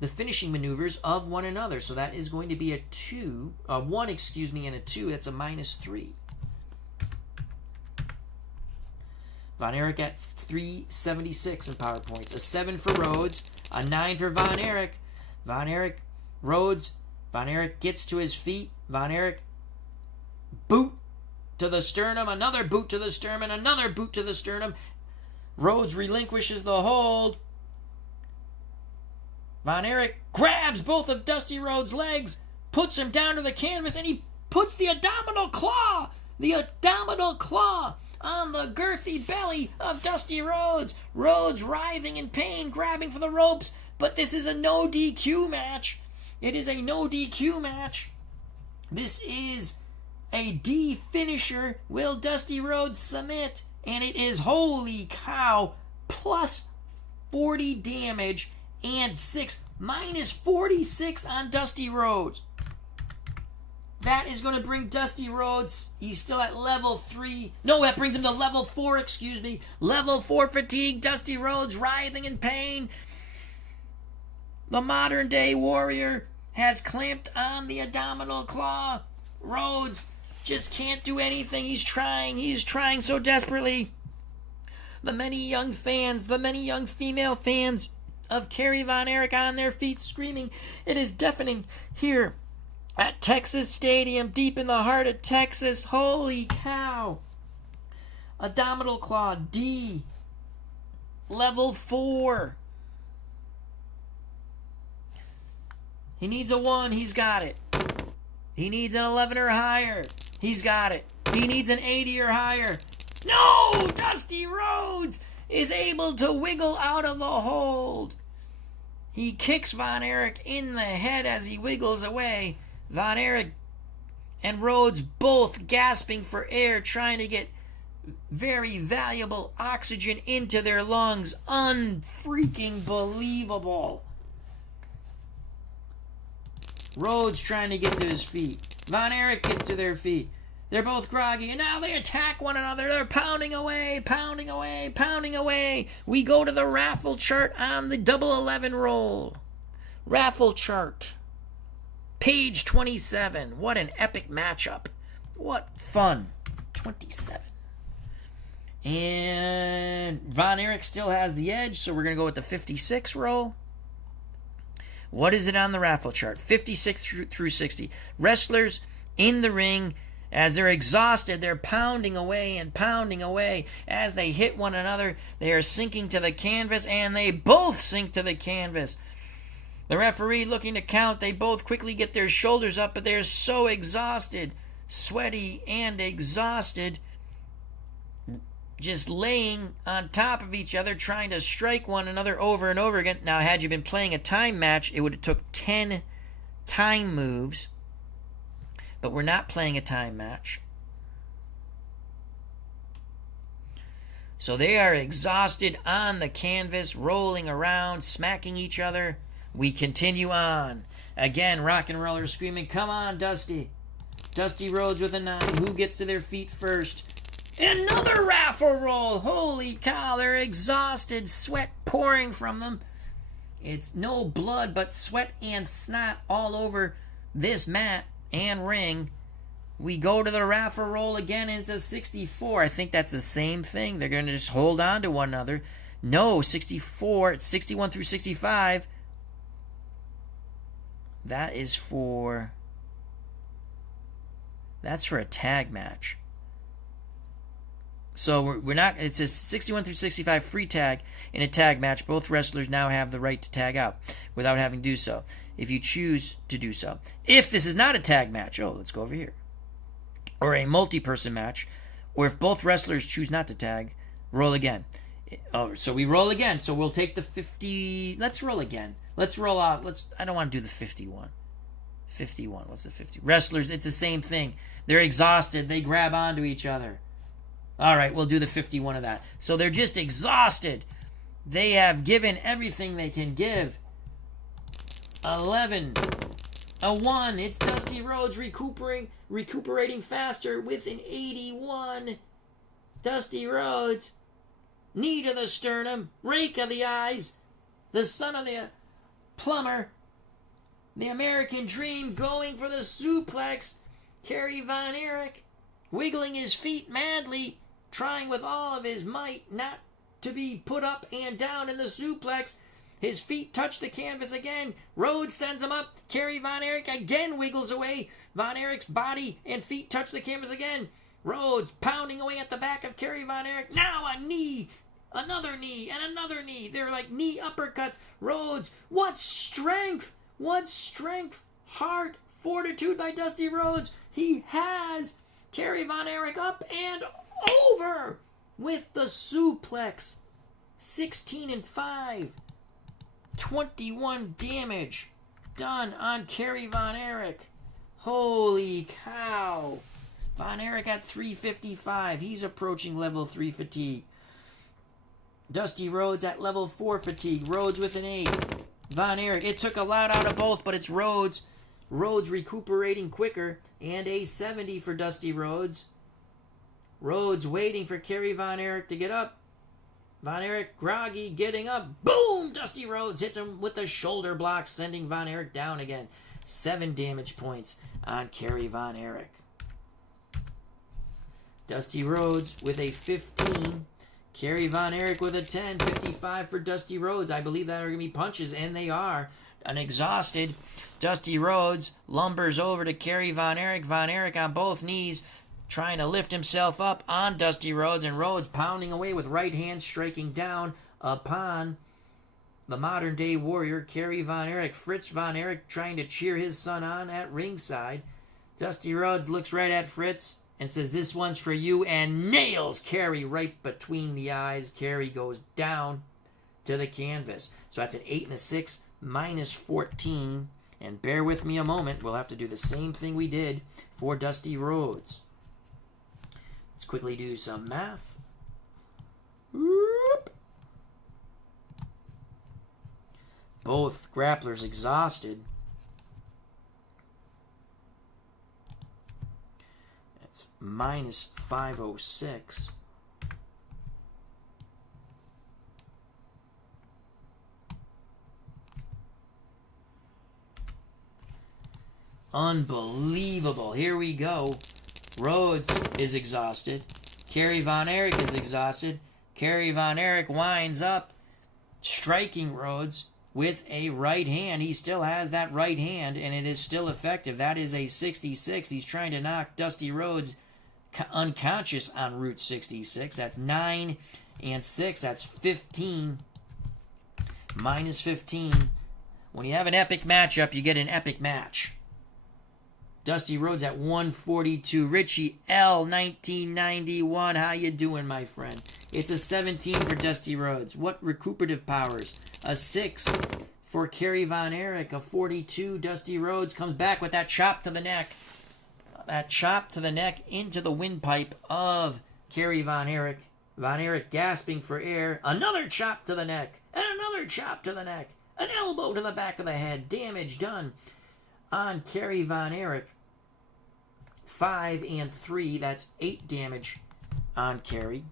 the finishing maneuvers of one another. So that is going to be a 1, and a 2. That's a minus 3. Von Erich at 376 in power points. A 7 for Rhodes. A 9 for Von Erich. Von Erich, Rhodes. Von Erich gets to his feet. Von Erich, boot to the sternum. Another boot to the sternum. Another boot to the sternum. Rhodes relinquishes the hold. Von Erich grabs both of Dusty Rhodes' legs, puts him down to the canvas, and he puts the abdominal claw on the girthy belly of Dusty Rhodes. Rhodes writhing in pain, grabbing for the ropes, but this is a no DQ match. It is a no DQ match. This is a D finisher. Will Dusty Rhodes submit? And it is, holy cow, plus 40 damage and 6, minus 46 on Dusty Rhodes. That is going to bring Dusty Rhodes, he's still at level 3. No, that brings him to level 4, Level 4 fatigue. Dusty Rhodes writhing in pain. The modern day warrior has clamped on the abdominal claw. Rhodes just can't do anything. He's trying so desperately. The many young female fans of Kerry Von Erich on their feet screaming. It is deafening here at Texas Stadium, deep in the heart of Texas. Holy cow. Abdominal claw, D. Level 4. He needs a 1, he's got it. He needs an 11 or higher, he's got it. He needs an 80 or higher. No! Dusty Rhodes is able to wiggle out of the hold. He kicks Von Erich in the head as he wiggles away. Von Erich and Rhodes both gasping for air, trying to get very valuable oxygen into their lungs. Unfreaking believable. Rhodes trying to get to his feet. Von Erich get to their feet. They're both groggy, and now they attack one another. They're pounding away. We go to the raffle chart on the double 11 roll. Raffle chart. Page 27. What an epic matchup. What fun. 27. And Von Erich still has the edge, so we're going to go with the 56 roll. What is it on the raffle chart? 56 through 60. Wrestlers in the ring. As they're exhausted, they're pounding away and pounding away. As they hit one another, they are sinking to the canvas, and they both sink to the canvas. The referee looking to count. They both quickly get their shoulders up, but they're so exhausted, sweaty and exhausted, just laying on top of each other, trying to strike one another over and over again. Now, had you been playing a time match, it would have took 10 time moves. But we're not playing a time match. So they are exhausted on the canvas, rolling around, smacking each other. We continue on. Again, Rock and Roller screaming, "Come on, Dusty." Dusty Rhodes with a 9. Who gets to their feet first? Another raffle roll. Holy cow, they're exhausted, sweat pouring from them. It's no blood, but sweat and snot all over this mat and ring. We go to the raffle roll again, and it's a 64. I think that's the same thing. They're going to just hold on to one another. No, 64. It's 61 through 65. That's for a tag match. So we're not. It says 61 through 65 free tag in a tag match. Both wrestlers now have the right to tag out without having to do so, if you choose to do so. If this is not a tag match, let's go over here, or a multi-person match, or if both wrestlers choose not to tag, roll again. So we roll again. So we'll take the 50. Let's roll again. Let's roll out. I don't want to do the 51. 51. What's the 50? Wrestlers. It's the same thing. They're exhausted. They grab onto each other. All right, we'll do the 51 of that. So they're just exhausted. They have given everything they can give. 11. A 1. It's Dusty Rhodes recuperating faster with an 81. Dusty Rhodes. Knee to the sternum. Rake of the eyes. The son of the plumber. The American Dream going for the suplex. Kerry Von Erich wiggling his feet madly, trying with all of his might not to be put up and down in the suplex. His feet touch the canvas again. Rhodes sends him up. Kerry Von Erich again wiggles away. Von Erich's body and feet touch the canvas again. Rhodes pounding away at the back of Kerry Von Erich. Now a knee. Another knee and another knee. They're like knee uppercuts. Rhodes, what strength. What strength. Heart. Fortitude by Dusty Rhodes. He has Kerry Von Erich up and over with the suplex. 16 and 5. 21 damage done on Kerry Von Erich. Holy cow. Von Erich at 355. He's approaching level 3 fatigue. Dusty Rhodes at level 4 fatigue. Rhodes with an 8. Von Erich. It took a lot out of both, but it's Rhodes. Rhodes recuperating quicker. And a 70 for Dusty Rhodes. Rhodes waiting for Kerry Von Erich to get up. Von Erich groggy, getting up. Boom! Dusty Rhodes hits him with the shoulder block, sending Von Erich down again. 7 damage points on Kerry Von Erich. Dusty Rhodes with a 15. Kerry Von Erich with a 10. 55 for Dusty Rhodes. I believe that are going to be punches, and they are. An exhausted Dusty Rhodes lumbers over to Kerry Von Erich. Von Erich on both knees, trying to lift himself up on Dusty Rhodes, and Rhodes pounding away with right hand, striking down upon the modern-day warrior, Kerry Von Erich. Fritz Von Erich trying to cheer his son on at ringside. Dusty Rhodes looks right at Fritz and says, "This one's for you," and nails Kerry right between the eyes. Kerry goes down to the canvas. So that's an 8 and a 6, minus 14. And bear with me a moment. We'll have to do the same thing we did for Dusty Rhodes. Let's quickly do some math. Whoop. Both grapplers exhausted. That's minus 506. Unbelievable. Here we go. Rhodes is exhausted. Kerry Von Erich is exhausted. Kerry Von Erich winds up, striking Rhodes. with a right hand. He still has that right hand, and it is still effective. That is a 66. He's trying to knock Dusty Rhodes unconscious on Route 66. That's 9 and 6. That's 15. Minus 15. When you have an epic matchup, you get an epic match. Dusty Rhodes at 142. Richie L, 1991. How you doing, my friend? It's a 17 for Dusty Rhodes. What recuperative powers? A 6 for Kerry Von Erich. A 42. Dusty Rhodes comes back with that chop to the neck. That chop to the neck into the windpipe of Kerry Von Erich. Von Erich gasping for air. Another chop to the neck. And another chop to the neck. An elbow to the back of the head. Damage done on Kerry Von Erich. 5 and 3. That's 8 damage on Kerry.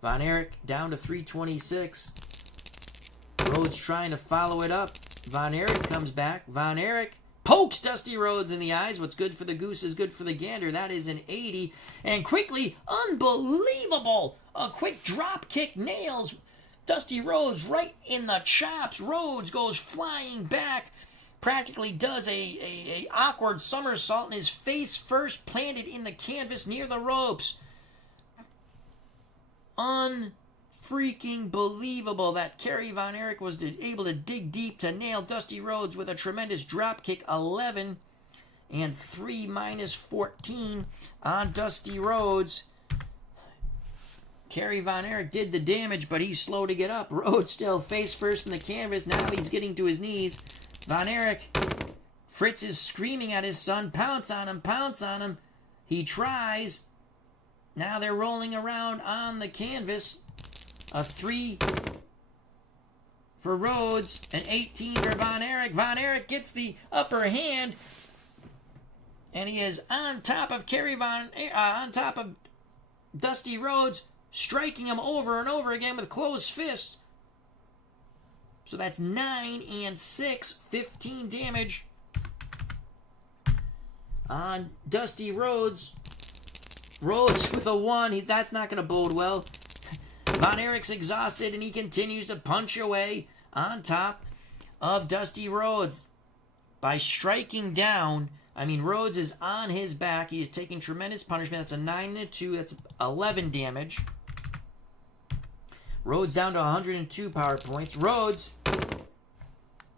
Von Erich down to 326. Rhodes trying to follow it up. Von Erich comes back. Von Erich pokes Dusty Rhodes in the eyes. What's good for the goose is good for the gander. That is an 80. And quickly, unbelievable! A quick drop kick nails Dusty Rhodes right in the chops. Rhodes goes flying back. Practically does a awkward somersault, and his face first planted in the canvas near the ropes. Unfreaking believable that Kerry Von Erich was able to dig deep to nail Dusty Rhodes with a tremendous drop kick. 11 and 3 minus 14 on Dusty Rhodes. Kerry Von Erich did the damage, but he's slow to get up. Rhodes still face first in the canvas. Now he's getting to his knees. Von Erich, Fritz is screaming at his son, pounce on him, pounce on him. He tries. Now they're rolling around on the canvas. A 3 for Rhodes, an 18 for Von Erich. Von Erich gets the upper hand, and he is on top of on top of Dusty Rhodes, striking him over and over again with closed fists. So that's 9 and 6, 15 damage on Dusty Rhodes. Rhodes with a 1. That's not going to bode well. Von Erich's exhausted, and he continues to punch away on top of Dusty Rhodes by striking down. I mean, Rhodes is on his back. He is taking tremendous punishment. That's a 9 and a 2. That's 11 damage. Rhodes down to 102 power points. Rhodes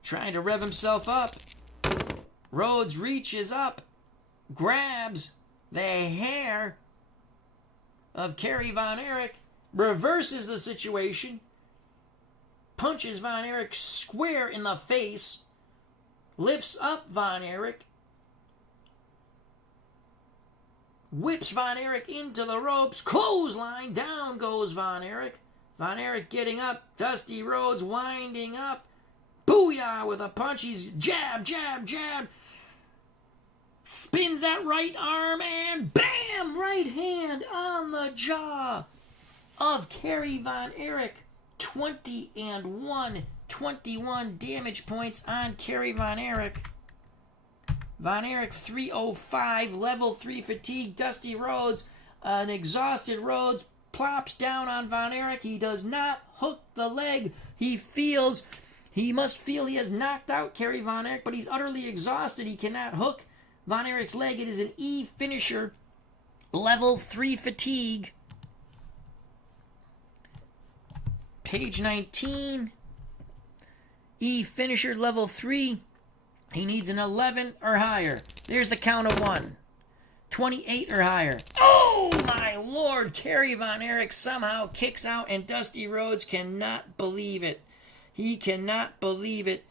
trying to rev himself up. Rhodes reaches up, grabs the hair of Kerry Von Erich, reverses the situation, punches Von Erich square in the face, lifts up Von Erich, whips Von Erich into the ropes, clothesline, down goes Von Erich. Von Erich getting up, Dusty Rhodes winding up. Booyah with a punch. He's jab, jab, jab. Spins that right arm and bam! Right hand on the jaw of Kerry Von Erich. 20 and 1. 21 damage points on Kerry Von Erich. Von Erich 305. Level 3 fatigue. Dusty Rhodes. An exhausted Rhodes plops down on Von Erich. He does not hook the leg. He must feel he has knocked out Kerry Von Erich, but he's utterly exhausted. He cannot hook Von Erich's leg. It is an E finisher. Level 3 fatigue. Page 19. E finisher level 3. He needs an 11 or higher. There's the count of 1. 28 or higher. Oh my lord! Kerry Von Erich somehow kicks out, and Dusty Rhodes cannot believe it. He cannot believe it.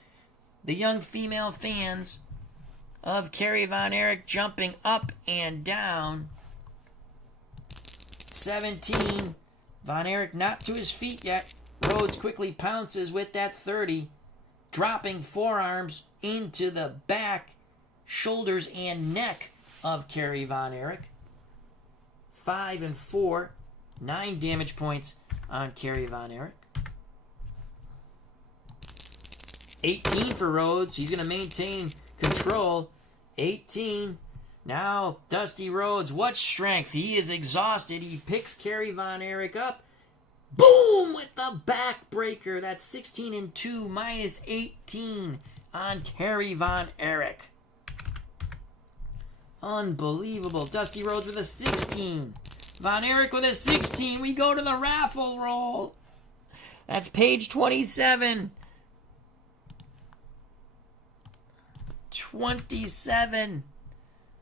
The young female fans of Kerry Von Erich jumping up and down. 17. Von Erich not to his feet yet. Rhodes quickly pounces with that 30, dropping forearms into the back, shoulders, and neck of Kerry Von Erich. 5 and 4. 9 damage points on Kerry Von Erich. 18 for Rhodes. He's going to maintain control. 18. Now, Dusty Rhodes, what strength. He is exhausted. He picks Kerry Von Erich up. Boom! With the backbreaker. That's 16 and 2 minus 18 on Kerry Von Erich. Unbelievable. Dusty Rhodes with a 16. Von Erich with a 16. We go to the raffle roll. That's page 27. 27.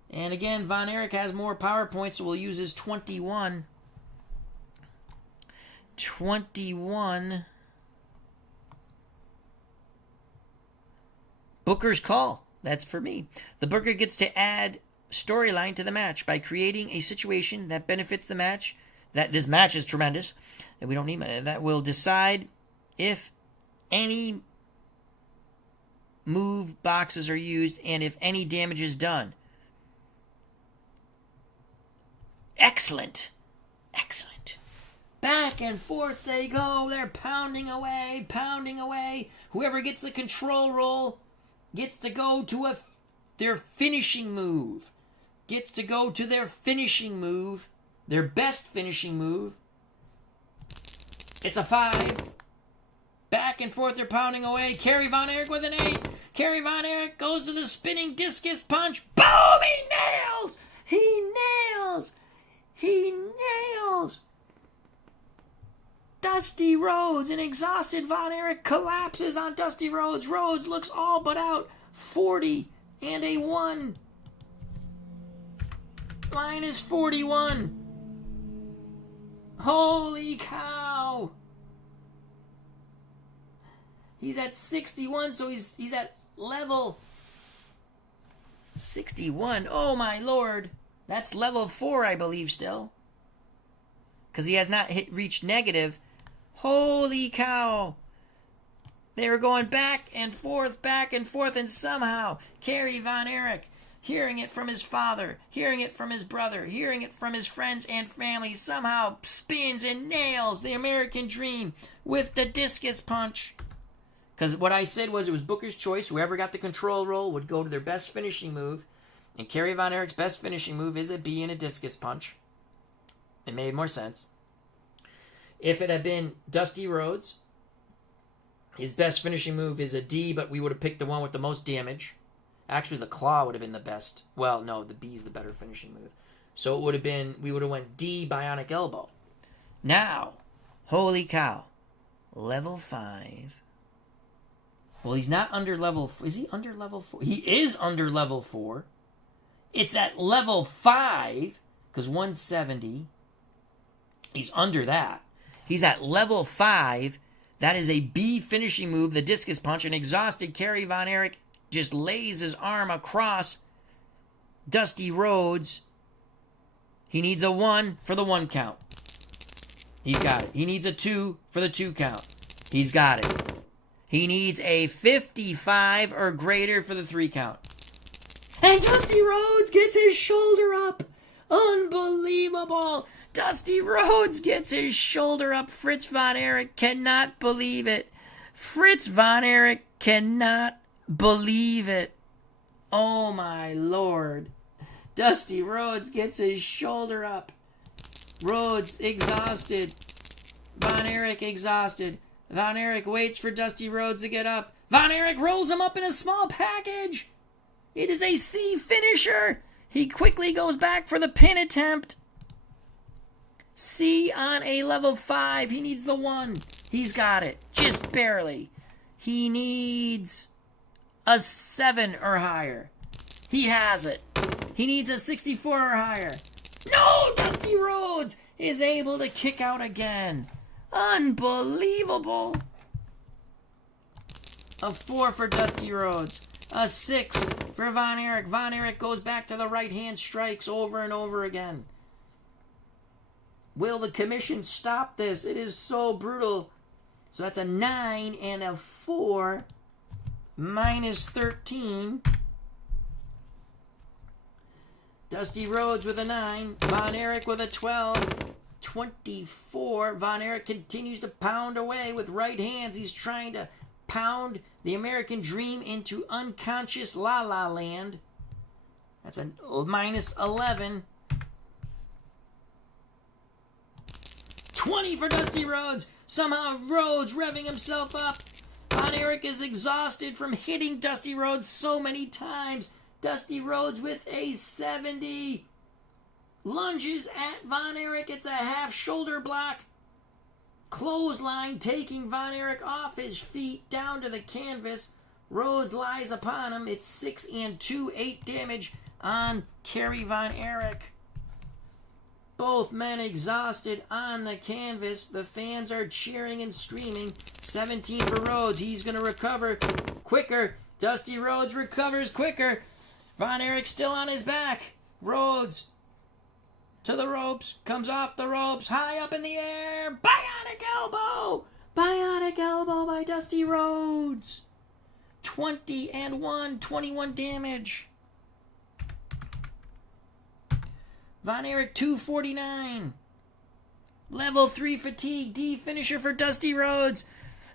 And again, Von Erich has more PowerPoint, so we'll use his 21. 21. Booker's Call. That's for me. The Booker gets to add storyline to the match by creating a situation that benefits the match. That this match is tremendous, and we don't need that. Will decide if any move boxes are used and if any damage is done. Excellent. Excellent. Back and forth they go. They're pounding away, pounding away. Whoever gets the control roll gets to go to their finishing move. Gets to go to their finishing move. Their best finishing move. It's a 5. Back and forth they're pounding away. Kerry Von Erich with an 8. Kerry Von Erich goes to the spinning discus punch. Boom! He nails! He nails! He nails! Dusty Rhodes, an exhausted Von Erich collapses on Dusty Rhodes. Rhodes looks all but out. 40 and a 1. Minus 41. Holy cow. He's at 61, so he's at level 61. Oh my lord. That's level 4, I believe, still. Because he has not reached negative. Holy cow. They were going back and forth, and somehow Kerry Von Erich, hearing it from his father, hearing it from his brother, hearing it from his friends and family, somehow spins and nails the American Dream with the discus punch. Because what I said was it was Booker's choice. Whoever got the control roll would go to their best finishing move. And Kerry Von Erich's best finishing move is a B and a discus punch. It made more sense. If it had been Dusty Rhodes, his best finishing move is a D, but we would have picked the one with the most damage. Actually, the claw would have been the best. Well, no, the B is the better finishing move. So it would have been, we would have went D, bionic elbow. Now, holy cow, level 5. Well, he's not under level, is he under level 4? He is under level 4. It's at level 5, because 170, he's under that. He's at level 5. That is a B finishing move, the discus punch. An exhausted Kerry Von Erich just lays his arm across Dusty Rhodes. He needs a 1 for the 1 count. He's got it. He needs a 2 for the 2 count. He's got it. He needs a 55 or greater for the 3 count. And Dusty Rhodes gets his shoulder up. Unbelievable. Dusty Rhodes gets his shoulder up. Fritz Von Erich cannot believe it. Fritz Von Erich cannot believe it. Oh my lord. Dusty Rhodes gets his shoulder up. Rhodes exhausted. Von Erich exhausted. Von Erich waits for Dusty Rhodes to get up. Von Erich rolls him up in a small package. It is a C finisher. He quickly goes back for the pin attempt. C on a level 5. He needs the 1. He's got it. Just barely. He needs a 7 or higher. He has it. He needs a 64 or higher. No! Dusty Rhodes is able to kick out again. Unbelievable. A 4 for Dusty Rhodes. A 6 for Von Erich. Von Erich goes back to the right hand strikes over and over again. Will the commission stop this? It is so brutal. So that's a 9 and a 4. Minus 13. Dusty Rhodes with a 9. Von Erich with a 12. 24. Von Erich continues to pound away with right hands. He's trying to pound the American Dream into unconscious La La Land. That's a minus 11. 20 for Dusty Rhodes. Somehow Rhodes revving himself up. Von Erich is exhausted from hitting Dusty Rhodes so many times. Dusty Rhodes with a 70. Lunges at Von Erich. It's a half shoulder block. Clothesline taking Von Erich off his feet down to the canvas. Rhodes lies upon him. It's 6 and 2, 8 damage on Kerry Von Erich. Both men exhausted on the canvas. The fans are cheering and screaming. 17 for Rhodes. He's going to recover quicker. Dusty Rhodes recovers quicker. Von Erich still on his back. Rhodes to the ropes. Comes off the ropes. High up in the air. Bionic elbow. Bionic elbow by Dusty Rhodes. 20 and 1. 21 damage. Von Erich 249. Level 3 fatigue. D finisher for Dusty Rhodes.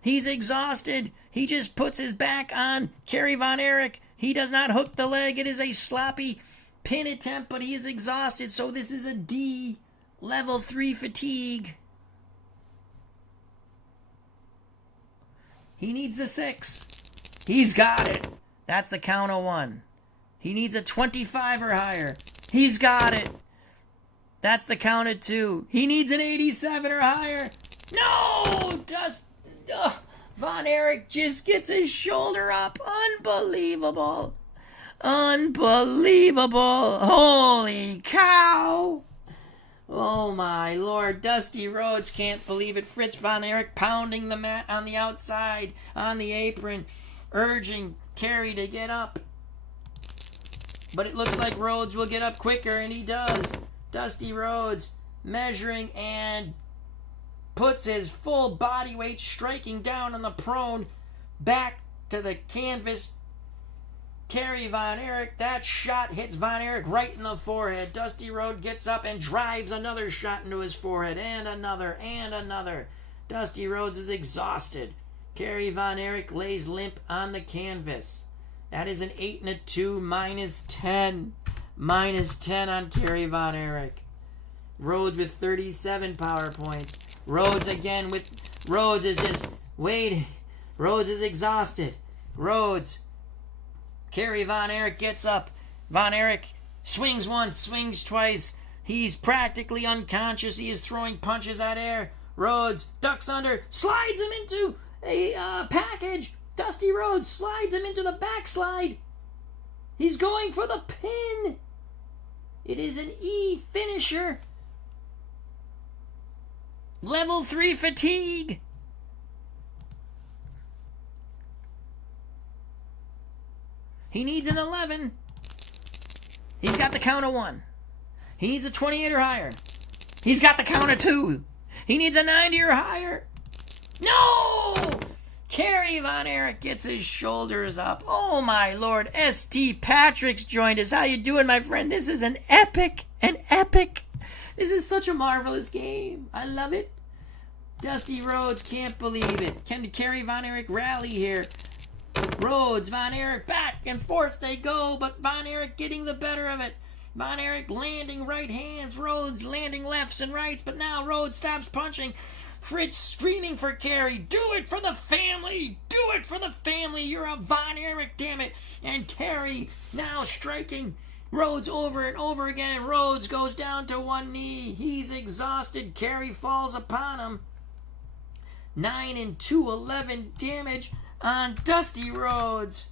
He's exhausted. He just puts his back on Kerry Von Erich. He does not hook the leg. It is a sloppy pin attempt, but he is exhausted. So this is a D. Level 3 fatigue. He needs the 6. He's got it. That's the count of 1. He needs a 25 or higher. He's got it. That's the count of 2. He needs an 87 or higher. No! Von Erich just gets his shoulder up. Unbelievable. Unbelievable. Holy cow. Oh my Lord. Dusty Rhodes can't believe it. Fritz Von Erich pounding the mat on the outside, on the apron, urging Kerry to get up. But it looks like Rhodes will get up quicker, and he does. Dusty Rhodes measuring and puts his full body weight striking down on the prone back to the canvas. Kerry Von Erich, that shot hits Von Erich right in the forehead. Dusty Rhodes gets up and drives another shot into his forehead, and another, and another. Dusty Rhodes is exhausted. Kerry Von Erich lays limp on the canvas. That is an 8 and a 2, minus 10. Minus 10 on Kerry Von Erich. Rhodes with 37 power points. Rhodes again with... Rhodes is just waiting. Rhodes is exhausted. Rhodes. Kerry Von Erich gets up. Von Erich swings once, swings twice. He's practically unconscious. He is throwing punches at air. Rhodes ducks under, slides him into a package. Dusty Rhodes slides him into the backslide. He's going for the pin. It is an E finisher. Level 3 fatigue. He needs an 11. He's got the count of 1. He needs a 28 or higher. He's got the count of 2. He needs a 90 or higher. No! Kerry Von Erich gets his shoulders up. Oh my Lord. S.T. Patrick's joined us. How you doing, my friend? This is an epic. An epic. This is such a marvelous game. I love it. Dusty Rhodes can't believe it. Can Kerry Von Erich rally here? Rhodes, Von Erich, back and forth they go, but Von Erich getting the better of it. Von Erich landing right hands, Rhodes landing lefts and rights, but now Rhodes stops punching. Fritz screaming for Kerry, do it for the family, do it for the family, you're a Von Erich, damn it. And Kerry now striking Rhodes over and over again. Rhodes goes down to one knee, he's exhausted, Kerry falls upon him. 9 and 2, 11 damage on Dusty Rhodes.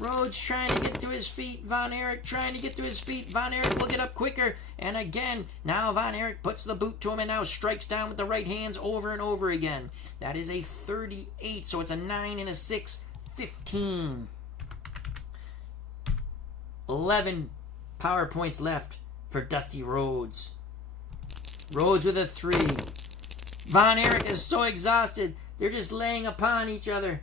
Rhodes trying to get to his feet. Von Erich trying to get to his feet. Von Erich will get up quicker. And again, now Von Erich puts the boot to him and now strikes down with the right hands over and over again. That is a 38, so it's a 9 and a 6, 15. 11 power points left for Dusty Rhodes. Rhodes with a 3. Von Erich is so exhausted. They're just laying upon each other.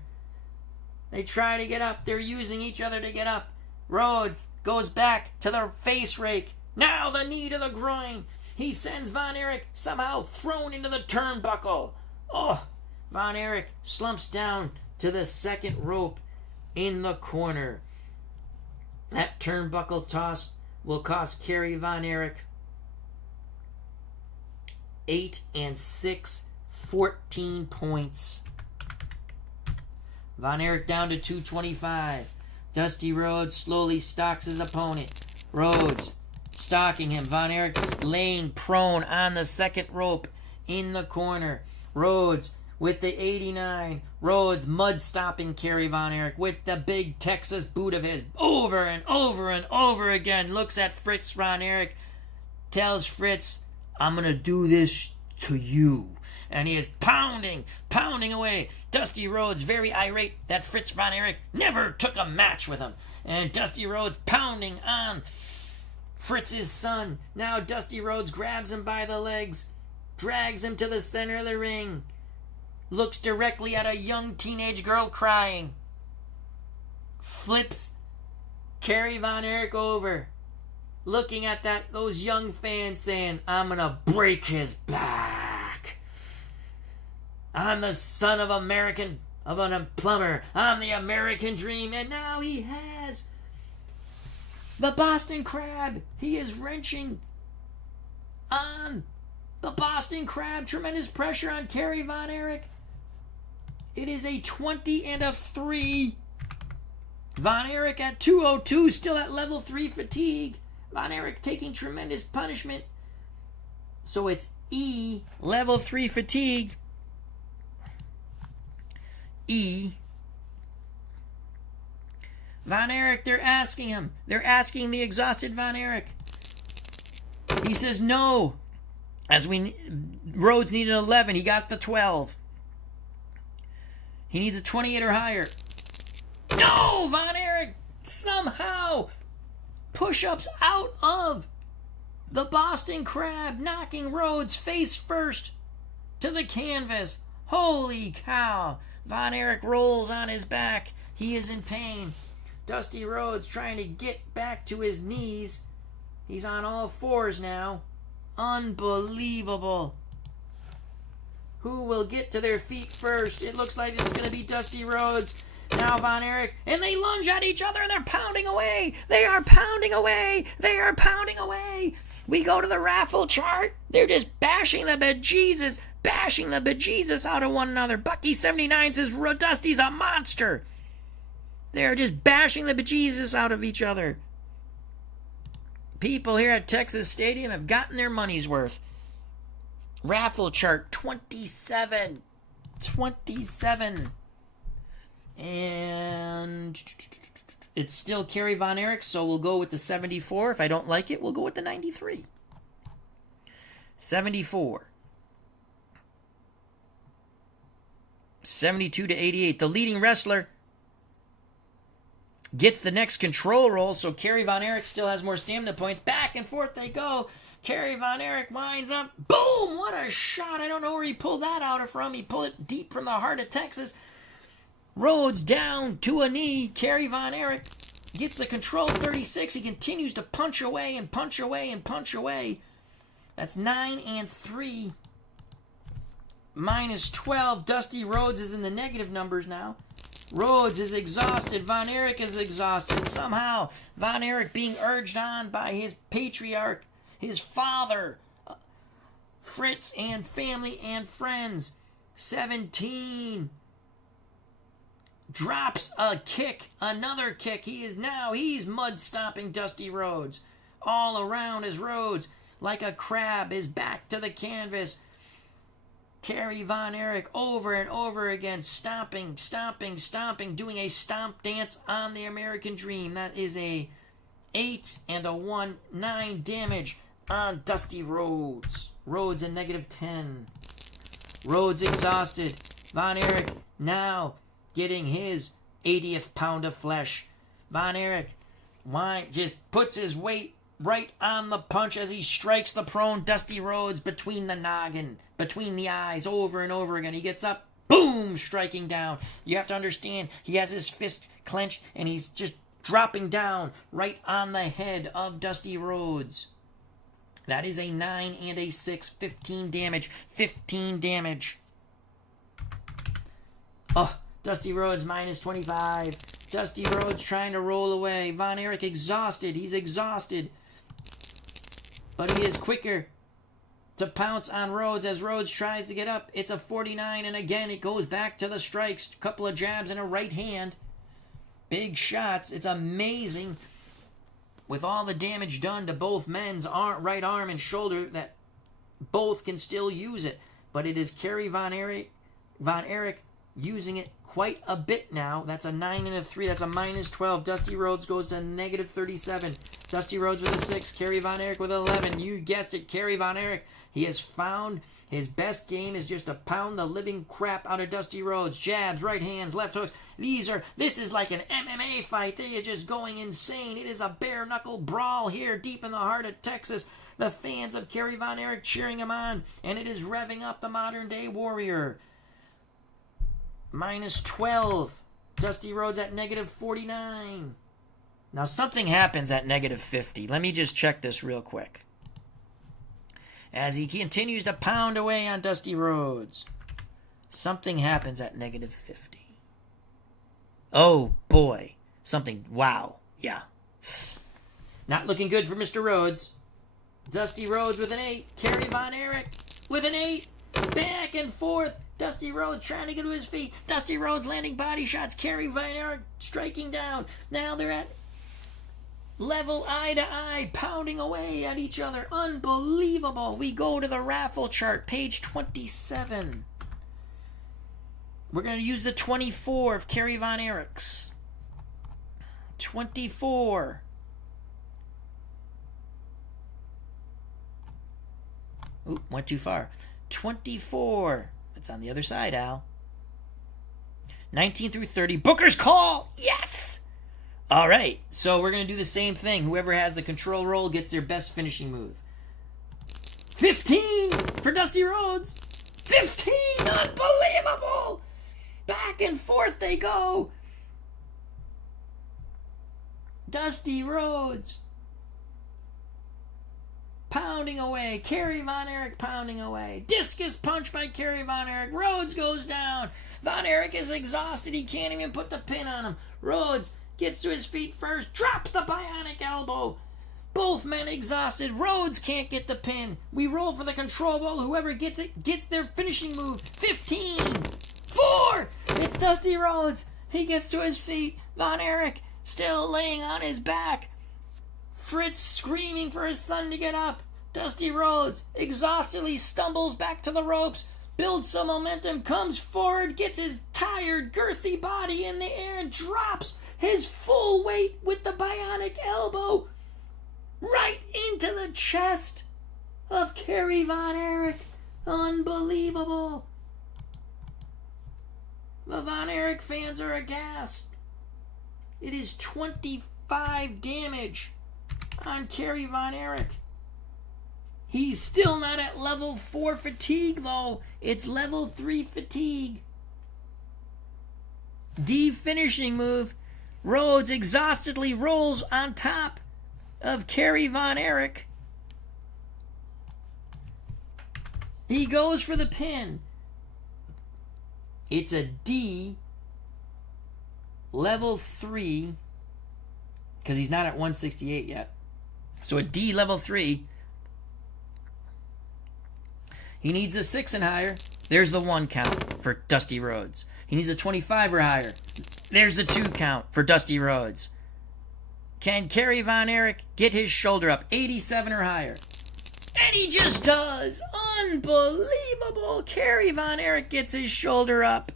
They try to get up. They're using each other to get up. Rhodes goes back to the face rake. Now the knee to the groin. He sends Von Erich somehow thrown into the turnbuckle. Oh, Von Erich slumps down to the second rope in the corner. That turnbuckle toss will cost Kerry Von Erich 8 and 6, 14 points. Von Erich down to 225. Dusty Rhodes slowly stalks his opponent. Rhodes stalking him. Von Erich laying prone on the second rope in the corner. Rhodes with the 89. Rhodes mud stopping Kerry Von Erich with the big Texas boot of his. Over and over and over again. Looks at Fritz Von Erich. Tells Fritz, I'm going to do this to you. And he is pounding away. Dusty Rhodes very irate that Fritz Von Erich never took a match with him. And Dusty Rhodes pounding on Fritz's son. Now Dusty Rhodes grabs him by the legs, drags him to the center of the ring, looks directly at a young teenage girl crying, flips Kerry Von Erich over, looking at those young fans saying, I'm gonna break his back. I'm the son of a plumber. I'm the American dream. And now he has the Boston Crab. He is wrenching on the Boston Crab. Tremendous pressure on Kerry Von Erich. It is a 20 and a 3. Von Erich at 202, still at level 3 fatigue. Von Erich taking tremendous punishment. So it's E, level 3 fatigue. E. Von Erich, they're asking him. They're asking the exhausted Von Erich. He says no. Rhodes needed 11. He got the 12. He needs a 28 or higher. No! Von Erich somehow push-ups out of the Boston Crab, knocking Rhodes face first to the canvas. Holy cow! Von Erich rolls on his back. He is in pain. Dusty Rhodes trying to get back to his knees. He's on all fours now. Unbelievable. Who will get to their feet first? It looks like it's going to be Dusty Rhodes. Now Von Erich. And they lunge at each other and they're pounding away. They are pounding away. They are pounding away. We go to the raffle chart. They're just bashing the bejesus out of one another. Bucky79 says Dusty's a monster. They're just bashing the bejesus out of each other. People here at Texas Stadium have gotten their money's worth. Raffle chart 27. 27. And it's still Kerry Von Erich, so we'll go with the 74. If I don't like it, we'll go with the 93. 74. 72 to 88. The leading wrestler gets the next control roll, so Kerry Von Erich still has more stamina points. Back and forth they go. Kerry Von Erich winds up. Boom! What a shot. I don't know where he pulled that out of from. He pulled it deep from the heart of Texas. Rhodes down to a knee. Kerry Von Erich gets the control 36. He continues to punch away and punch away and punch away. That's 9 and 3. Minus 12. Dusty Rhodes is in the negative numbers now. Rhodes is exhausted. Von Erich is exhausted. Somehow, Von Erich being urged on by his patriarch, his father, Fritz, and family and friends. 17. Drops a kick. Another kick. He's mud stomping Dusty Rhodes. All around is Rhodes, like a crab, is back to the canvas. Kerry Von Erich over and over again, stomping, doing a stomp dance on the American Dream. That is a 8 and a 1, 9 damage on Dusty Rhodes. Rhodes in negative 10. Rhodes exhausted. Von Erich now getting his 80th pound of flesh. Von Erich just puts his weight right on the punch as he strikes the prone Dusty Rhodes between the noggin, between the eyes, over and over again. He gets up, boom, striking down. You have to understand, he has his fist clenched, and he's just dropping down right on the head of Dusty Rhodes. That is a 9 and a 6, 15 damage. 15 damage. Oh, Dusty Rhodes minus 25. Dusty Rhodes trying to roll away. Von Erich exhausted. He's exhausted. But he is quicker to pounce on Rhodes as Rhodes tries to get up. It's a 49, and again it goes back to the strikes. Couple of jabs and a right hand. Big shots. It's amazing with all the damage done to both men's right arm and shoulder that both can still use it. But it is Kerry Von Erich using it quite a bit now. That's a 9 and a 3. That's a minus 12. Dusty Rhodes goes to negative 37. Dusty Rhodes with a 6. Kerry Von Erich with 11. You guessed it, Kerry Von Erich. He has found his best game is just to pound the living crap out of Dusty Rhodes. Jabs, right hands, left hooks. This is like an MMA fight. They are just going insane. It is a bare knuckle brawl here deep in the heart of Texas. The fans of Kerry Von Erich cheering him on, and it is revving up the modern day warrior. Minus 12. Dusty Rhodes at negative 49. Now something happens at negative 50. Let me just check this real quick. As he continues to pound away on Dusty Rhodes, something happens at negative 50. Oh boy. Wow. Yeah. Not looking good for Mr. Rhodes. Dusty Rhodes with an 8. Kerry Von Erich with an 8. Back and forth. Dusty Rhodes trying to get to his feet. Dusty Rhodes landing body shots. Kerry Von Erich striking down. Now they're at level eye to eye, pounding away at each other. Unbelievable. We go to the raffle chart, page 27. We're going to use the 24 of Kerry Von Erich's. 24. Oop, went too far. 24. That's on the other side, Al. 19 through 30. Booker's call. Yes! All right, so we're going to do the same thing. Whoever has the control roll gets their best finishing move. 15 for Dusty Rhodes. 15! Unbelievable! Back and forth they go. Dusty Rhodes pounding away. Kerry Von Erich pounding away. Discus punch by Kerry Von Erich. Rhodes goes down. Von Erich is exhausted. He can't even put the pin on him. Rhodes gets to his feet first. Drops the bionic elbow. Both men exhausted. Rhodes can't get the pin. We roll for the control ball. Whoever gets it gets their finishing move. 15. 4. It's Dusty Rhodes. He gets to his feet. Von Erich still laying on his back. Fritz screaming for his son to get up. Dusty Rhodes exhaustedly stumbles back to the ropes, builds some momentum, comes forward, gets his tired, girthy body in the air, and drops his full weight with the bionic elbow right into the chest of Kerry Von Erich. Unbelievable. The Von Erich fans are aghast. It is 25 damage on Kerry Von Erich. He's still not at level 4 fatigue, though. It's level 3 fatigue. D finishing move. Rhodes exhaustedly rolls on top of Kerry Von Erich. He goes for the pin. It's a D level 3 because he's not at 168 yet. So a D level 3. He needs a 6 and higher. There's the 1 count for Dusty Rhodes. He needs a 25 or higher. There's the 2 count for Dusty Rhodes. Can Kerry Von Erich get his shoulder up? 87 or higher. And he just does. Unbelievable. Kerry Von Erich gets his shoulder up.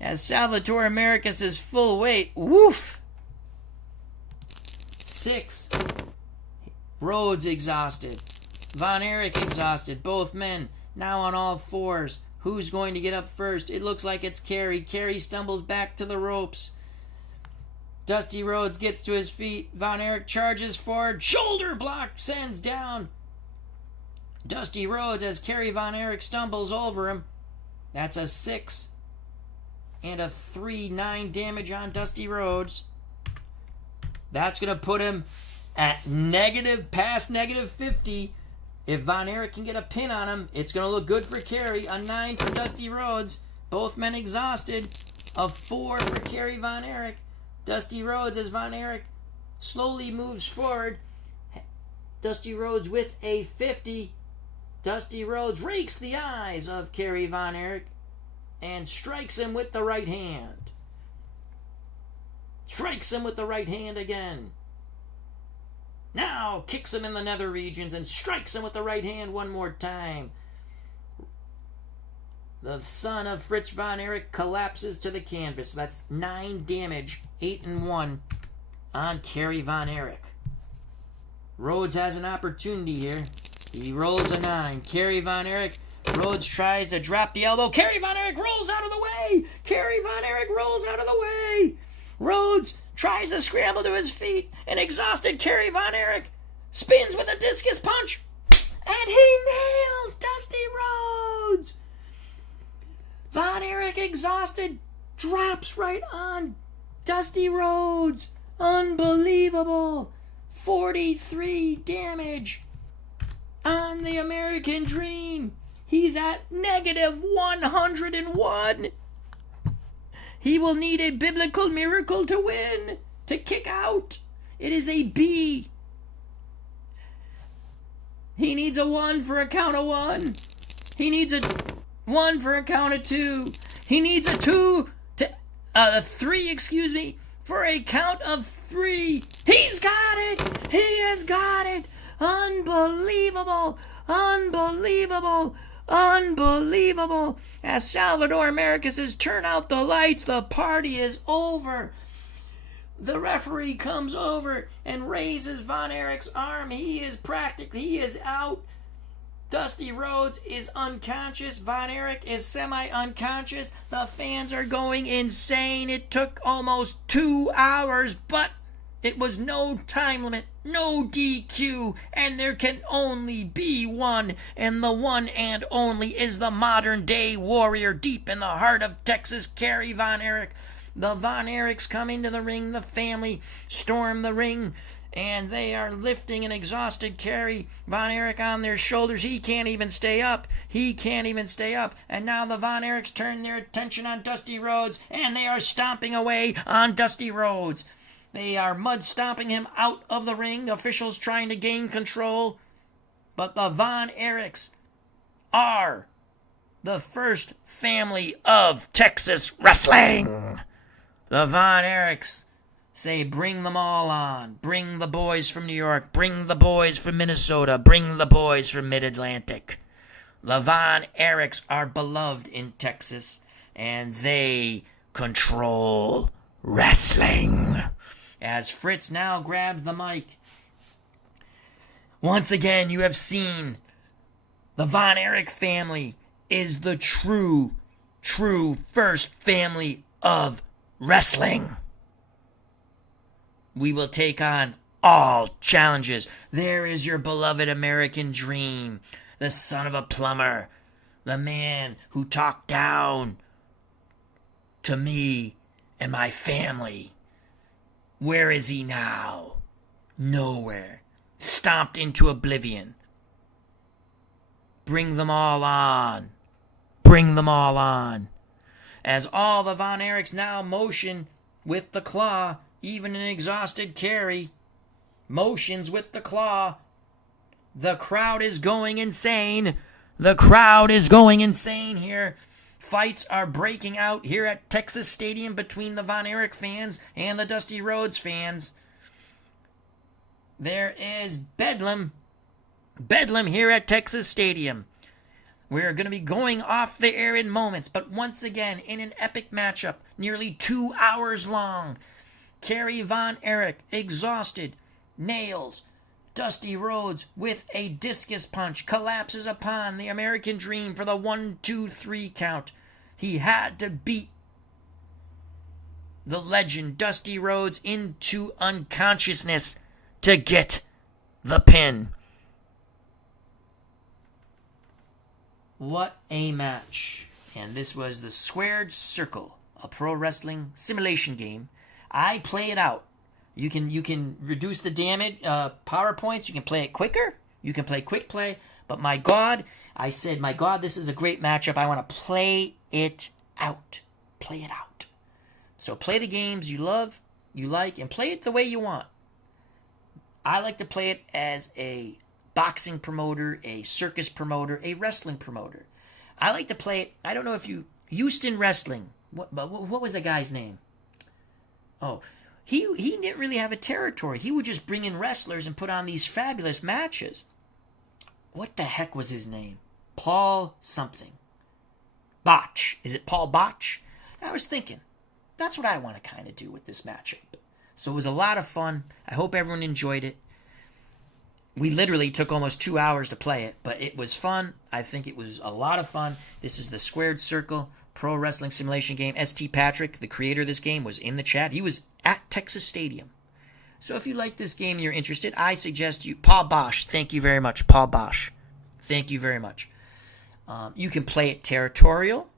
As Salvatore Americas' full weight. Woof. 6. Rhodes exhausted. Von Erich exhausted. Both men now on all fours. Who's going to get up first? It looks like it's Kerry. Kerry stumbles back to the ropes. Dusty Rhodes gets to his feet. Von Erich charges forward. Shoulder block sends down Dusty Rhodes as Kerry Von Erich stumbles over him. That's a 6 and a 3. 9 damage on Dusty Rhodes. That's going to put him at past negative 50. If Von Erich can get a pin on him, it's going to look good for Kerry. A 9 for Dusty Rhodes. Both men exhausted. A 4 for Kerry Von Erich. Dusty Rhodes as Von Erich slowly moves forward. Dusty Rhodes with a 50. Dusty Rhodes rakes the eyes of Kerry Von Erich and strikes him with the right hand. Strikes him with the right hand again. Now kicks him in the nether regions and strikes him with the right hand one more time. The son of Fritz Von Erich collapses to the canvas. That's 9 damage, 8 and 1 on Kerry Von Erich. Rhodes has an opportunity here. He rolls a 9. Kerry Von Erich. Rhodes tries to drop the elbow. Kerry Von Erich rolls out of the way. Kerry Von Erich rolls out of the way. Rhodes tries to scramble to his feet. An exhausted Kerry Von Erich spins with a discus punch. And he nails Dusty Rhodes. Von Erich, exhausted, drops right on Dusty Rhodes. Unbelievable. 43 damage on the American Dream. He's at negative 101. He will need a biblical miracle to win, to kick out. It is a B. He needs a 1 for a count of 1. He needs a 1 for a count of 2. He needs a 3, for a count of 3. He's got it. He has got it. Unbelievable. Unbelievable. Unbelievable. As Salvador America says, turn out the lights. The party is over. The referee comes over and raises Von Erich's arm. He is out. Dusty Rhodes is unconscious. Von Erich is semi-unconscious. The fans are going insane. It took almost 2 hours, but it was no time limit, no DQ, and there can only be one, and the one and only is the modern-day warrior deep in the heart of Texas, Kerry Von Erich. The Von Erichs come into the ring. The family storm the ring, and they are lifting an exhausted Kerry Von Erich on their shoulders. He can't even stay up. And now the Von Erichs turn their attention on Dusty Rhodes, and they are stomping away on Dusty Rhodes. They are mud stomping him out of the ring. Officials trying to gain control. But the Von Erichs are the first family of Texas wrestling. The Von Erichs say, bring them all on. Bring the boys from New York. Bring the boys from Minnesota. Bring the boys from Mid-Atlantic. The Von Erichs are beloved in Texas, and they control wrestling. As Fritz now grabs the mic, once again you have seen the Von Erich family is the true first family of wrestling. We will take on all challenges. There is your beloved American Dream, the son of a plumber, the man who talked down to me and my family. Where is he now? Nowhere. Stomped into oblivion. Bring them all on. Bring them all on. As all the Von Erichs now motion with the claw, even an exhausted Kerry motions with the claw. The crowd is going insane. The crowd is going insane here. Fights are breaking out here at Texas Stadium between the Von Erich fans and the Dusty Rhodes fans. There is bedlam here at Texas Stadium. We're going to be going off the air in moments, but once again, in an epic matchup, nearly 2 hours long, Kerry Von Erich, exhausted, nails Dusty Rhodes with a discus punch, collapses upon the American Dream for the 1-2-3 count. He had to beat the legend Dusty Rhodes into unconsciousness to get the pin. What a match. And this was the Squared Circle, a pro wrestling simulation game. I play it out. You can reduce the damage, power points. You can play it quicker. You can play quick play. But my God, this is a great matchup. I want to play it out. Play it out. So play the games you love, you like, and play it the way you want. I like to play it as a boxing promoter, a circus promoter, a wrestling promoter. I like to play it. I don't know if you... Houston Wrestling. What was the guy's name? Oh, he didn't really have a territory. He would just bring in wrestlers and put on these fabulous matches. What the heck was his name? Paul something. Botch. Is it Paul Botch? I was thinking, that's what I want to kind of do with this matchup. So it was a lot of fun. I hope everyone enjoyed it. We literally took almost 2 hours to play it, but it was fun. I think it was a lot of fun. This is the Squared Circle Pro Wrestling Simulation game. St. Patrick, the creator of this game, was in the chat. He was at Texas Stadium. So if you like this game and you're interested, I suggest you... Paul Bosch, thank you very much. Paul Bosch, thank you very much. You can play it territorial.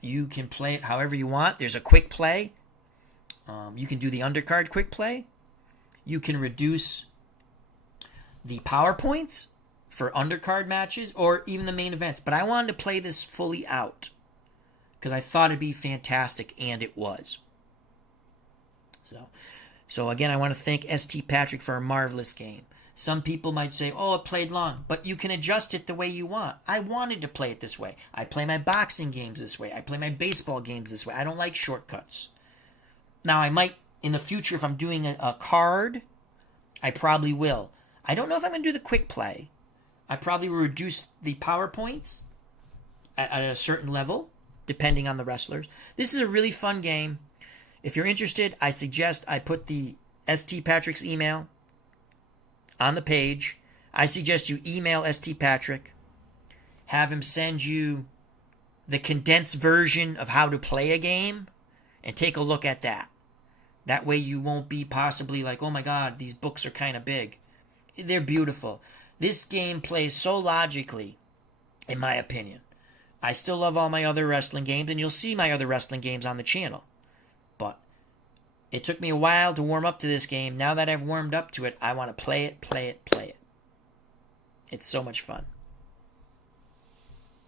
You can play it however you want. There's a quick play. You can do the undercard quick play. You can reduce the PowerPoints for undercard matches or even the main events. But I wanted to play this fully out because I thought it'd be fantastic, and it was. So again, I want to thank St. Patrick for a marvelous game. Some people might say, oh, it played long, but you can adjust it the way you want. I wanted to play it this way. I play my boxing games this way. I play my baseball games this way. I don't like shortcuts. Now, I might, in the future, if I'm doing a card, I probably will. I don't know if I'm going to do the quick play. I probably will reduce the PowerPoints at a certain level, depending on the wrestlers. This is a really fun game. If you're interested, I suggest I put the St. Patrick's email on the page. I suggest you email St. Patrick, have him send you the condensed version of how to play a game, and take a look at that. That way you won't be possibly like, oh my God, these books are kind of big. They're beautiful. This game plays so logically, in my opinion. I still love all my other wrestling games, and you'll see my other wrestling games on the channel. But it took me a while to warm up to this game. Now that I've warmed up to it, I want to play it. It's so much fun.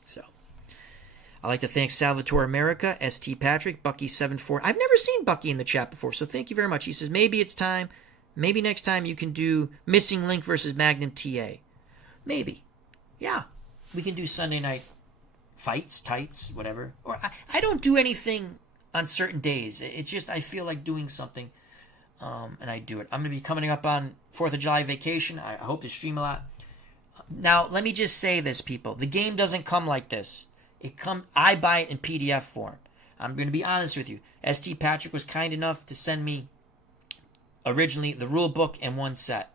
So, I'd like to thank Salvatore America, St. Patrick, Bucky74. I've never seen Bucky in the chat before, so thank you very much. He says, maybe it's time. Maybe next time you can do Missing Link versus Magnum TA. Maybe. Yeah. We can do Sunday night fights, tights, whatever. Or I don't do anything on certain days. It's just I feel like doing something, and I do it. I'm going to be coming up on 4th of July vacation. I hope to stream a lot. Now, let me just say this, people. The game doesn't come like this. I buy it in PDF form. I'm going to be honest with you. St. Patrick was kind enough to send me originally the rule book and one set.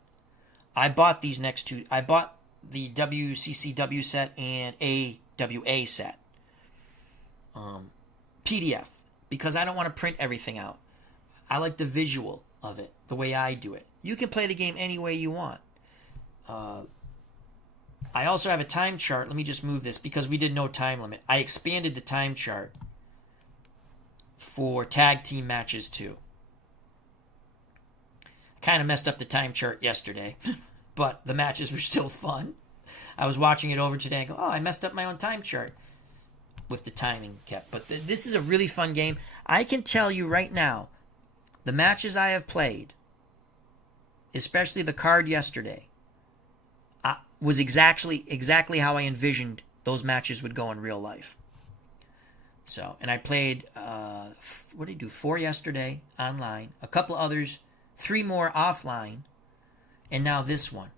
I bought these next two. I bought the WCCW set and AWA set. PDF. Because I don't want to print everything out. I like the visual of it, the way I do it. You can play the game any way you want. I also have a time chart. Let me just move this because we did no time limit. I expanded the time chart for tag team matches too. Kind of messed up the time chart yesterday, but the matches were still fun. I was watching it over today and go, oh, I messed up my own time chart with the timing kept. But this is a really fun game. I can tell you right now, the matches I have played, especially the card yesterday, was exactly how I envisioned those matches would go in real life. So, and I played, what did I do? 4 yesterday online, a couple others, 3 more offline, and now this one.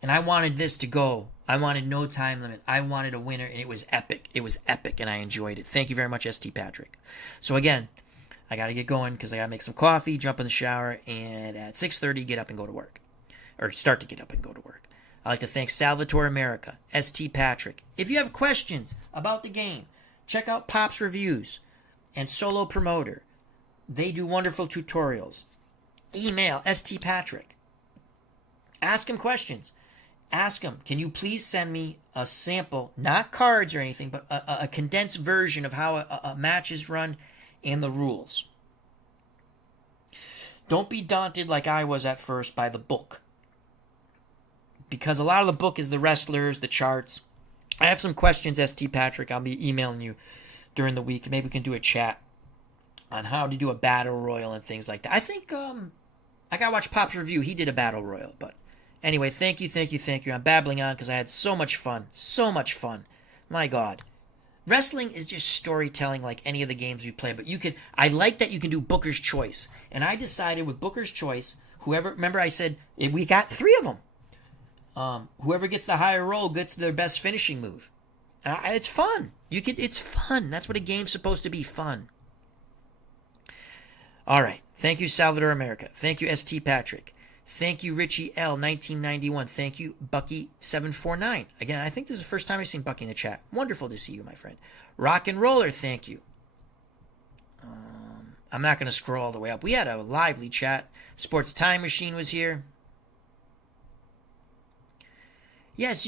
And I wanted this to go. I wanted no time limit. I wanted a winner, and it was epic. It was epic, and I enjoyed it. Thank you very much, St. Patrick. So again, I got to get going because I got to make some coffee, jump in the shower, and at 6:30, get up and go to work. Or start to get up and go to work. I'd like to thank Salvatore America, St. Patrick. If you have questions about the game, check out Pop's Reviews and Solo Promoter. They do wonderful tutorials. Email St. Patrick. Ask him questions. Ask him, can you please send me a sample, not cards or anything, but a condensed version of how a match is run and the rules. Don't be daunted like I was at first by the book. Because a lot of the book is the wrestlers, the charts. I have some questions, St. Patrick. I'll be emailing you during the week. Maybe we can do a chat on how to do a battle royal and things like that. I think I got to watch Pop's review. He did a battle royal, but Anyway, thank you, thank you, thank you. I'm babbling on because I had so much fun. So much fun. My God. Wrestling is just storytelling like any of the games we play, but I like that you can do Booker's Choice. And I decided with Booker's Choice, remember I said we got 3 of them. Whoever gets the higher roll gets their best finishing move. It's fun. It's fun. That's what a game's supposed to be, fun. All right. Thank you, Salvador America. Thank you, ST Patrick. Thank you, Richie L. 1991. Thank you, Bucky 749. Again, I think this is the first time I've seen Bucky in the chat. Wonderful to see you, my friend. Rock and Roller, thank you. I'm not going to scroll all the way up. We had a lively chat. Sports Time Machine was here. Yes,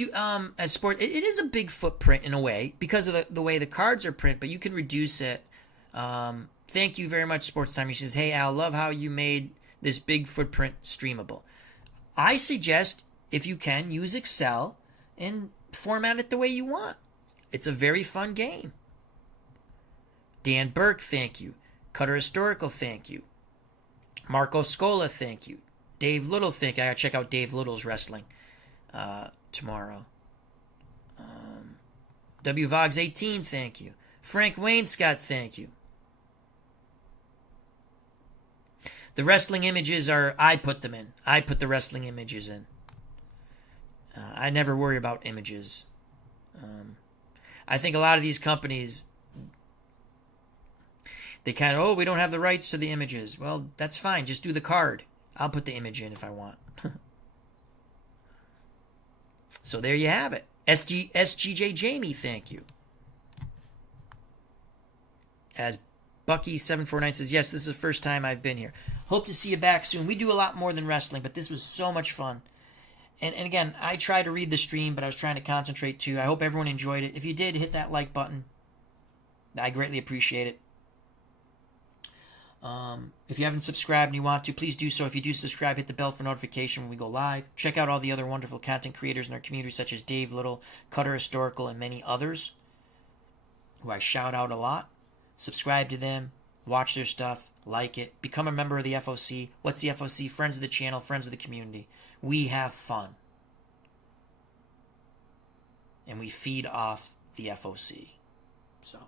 as sport, it is a big footprint in a way because of the way the cards are print, but you can reduce it. Thank you very much, Sports Time Machine. Hey, Al, love how you made this big footprint streamable. I suggest, if you can, use Excel and format it the way you want. It's a very fun game. Dan Burke, thank you. Cutter Historical, thank you. Marco Scola, thank you. Dave Little, thank you. I gotta check out Dave Little's wrestling tomorrow. WVogs18, thank you. Frank Wainscott, thank you. The wrestling images I put them in. I put the wrestling images in. I never worry about images. I think a lot of these companies, they kind of, we don't have the rights to the images. Well, that's fine. Just do the card. I'll put the image in if I want. So there you have it. SGJ Jamie, thank you. As Bucky749 says, yes, this is the first time I've been here. Hope to see you back soon. We do a lot more than wrestling, but this was so much fun. And again, I tried to read the stream, but I was trying to concentrate too. I hope everyone enjoyed it. If you did, hit that like button. I greatly appreciate it. If you haven't subscribed and you want to, please do so. If you do subscribe, hit the bell for notification when we go live. Check out all the other wonderful content creators in our community, such as Dave Little, Cutter Historical, and many others, who I shout out a lot. Subscribe to them. Watch their stuff, like it, become a member of the FOC. What's the FOC? Friends of the channel, friends of the community. We have fun. And we feed off the FOC. So,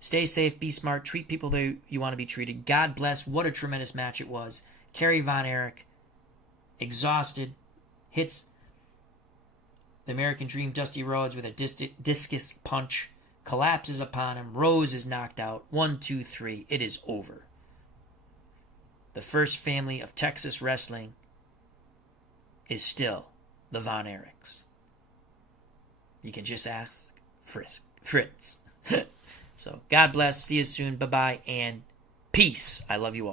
stay safe, be smart, treat people the way you want to be treated. God bless. What a tremendous match it was. Kerry Von Erich, exhausted, hits the American Dream Dusty Rhodes with a discus punch. Collapses upon him. Rhodes is knocked out. 1, 2, 3. It is over. The first family of Texas wrestling is still the Von Erichs. You can just ask Fritz. So, God bless. See you soon. Bye-bye. And peace. I love you all.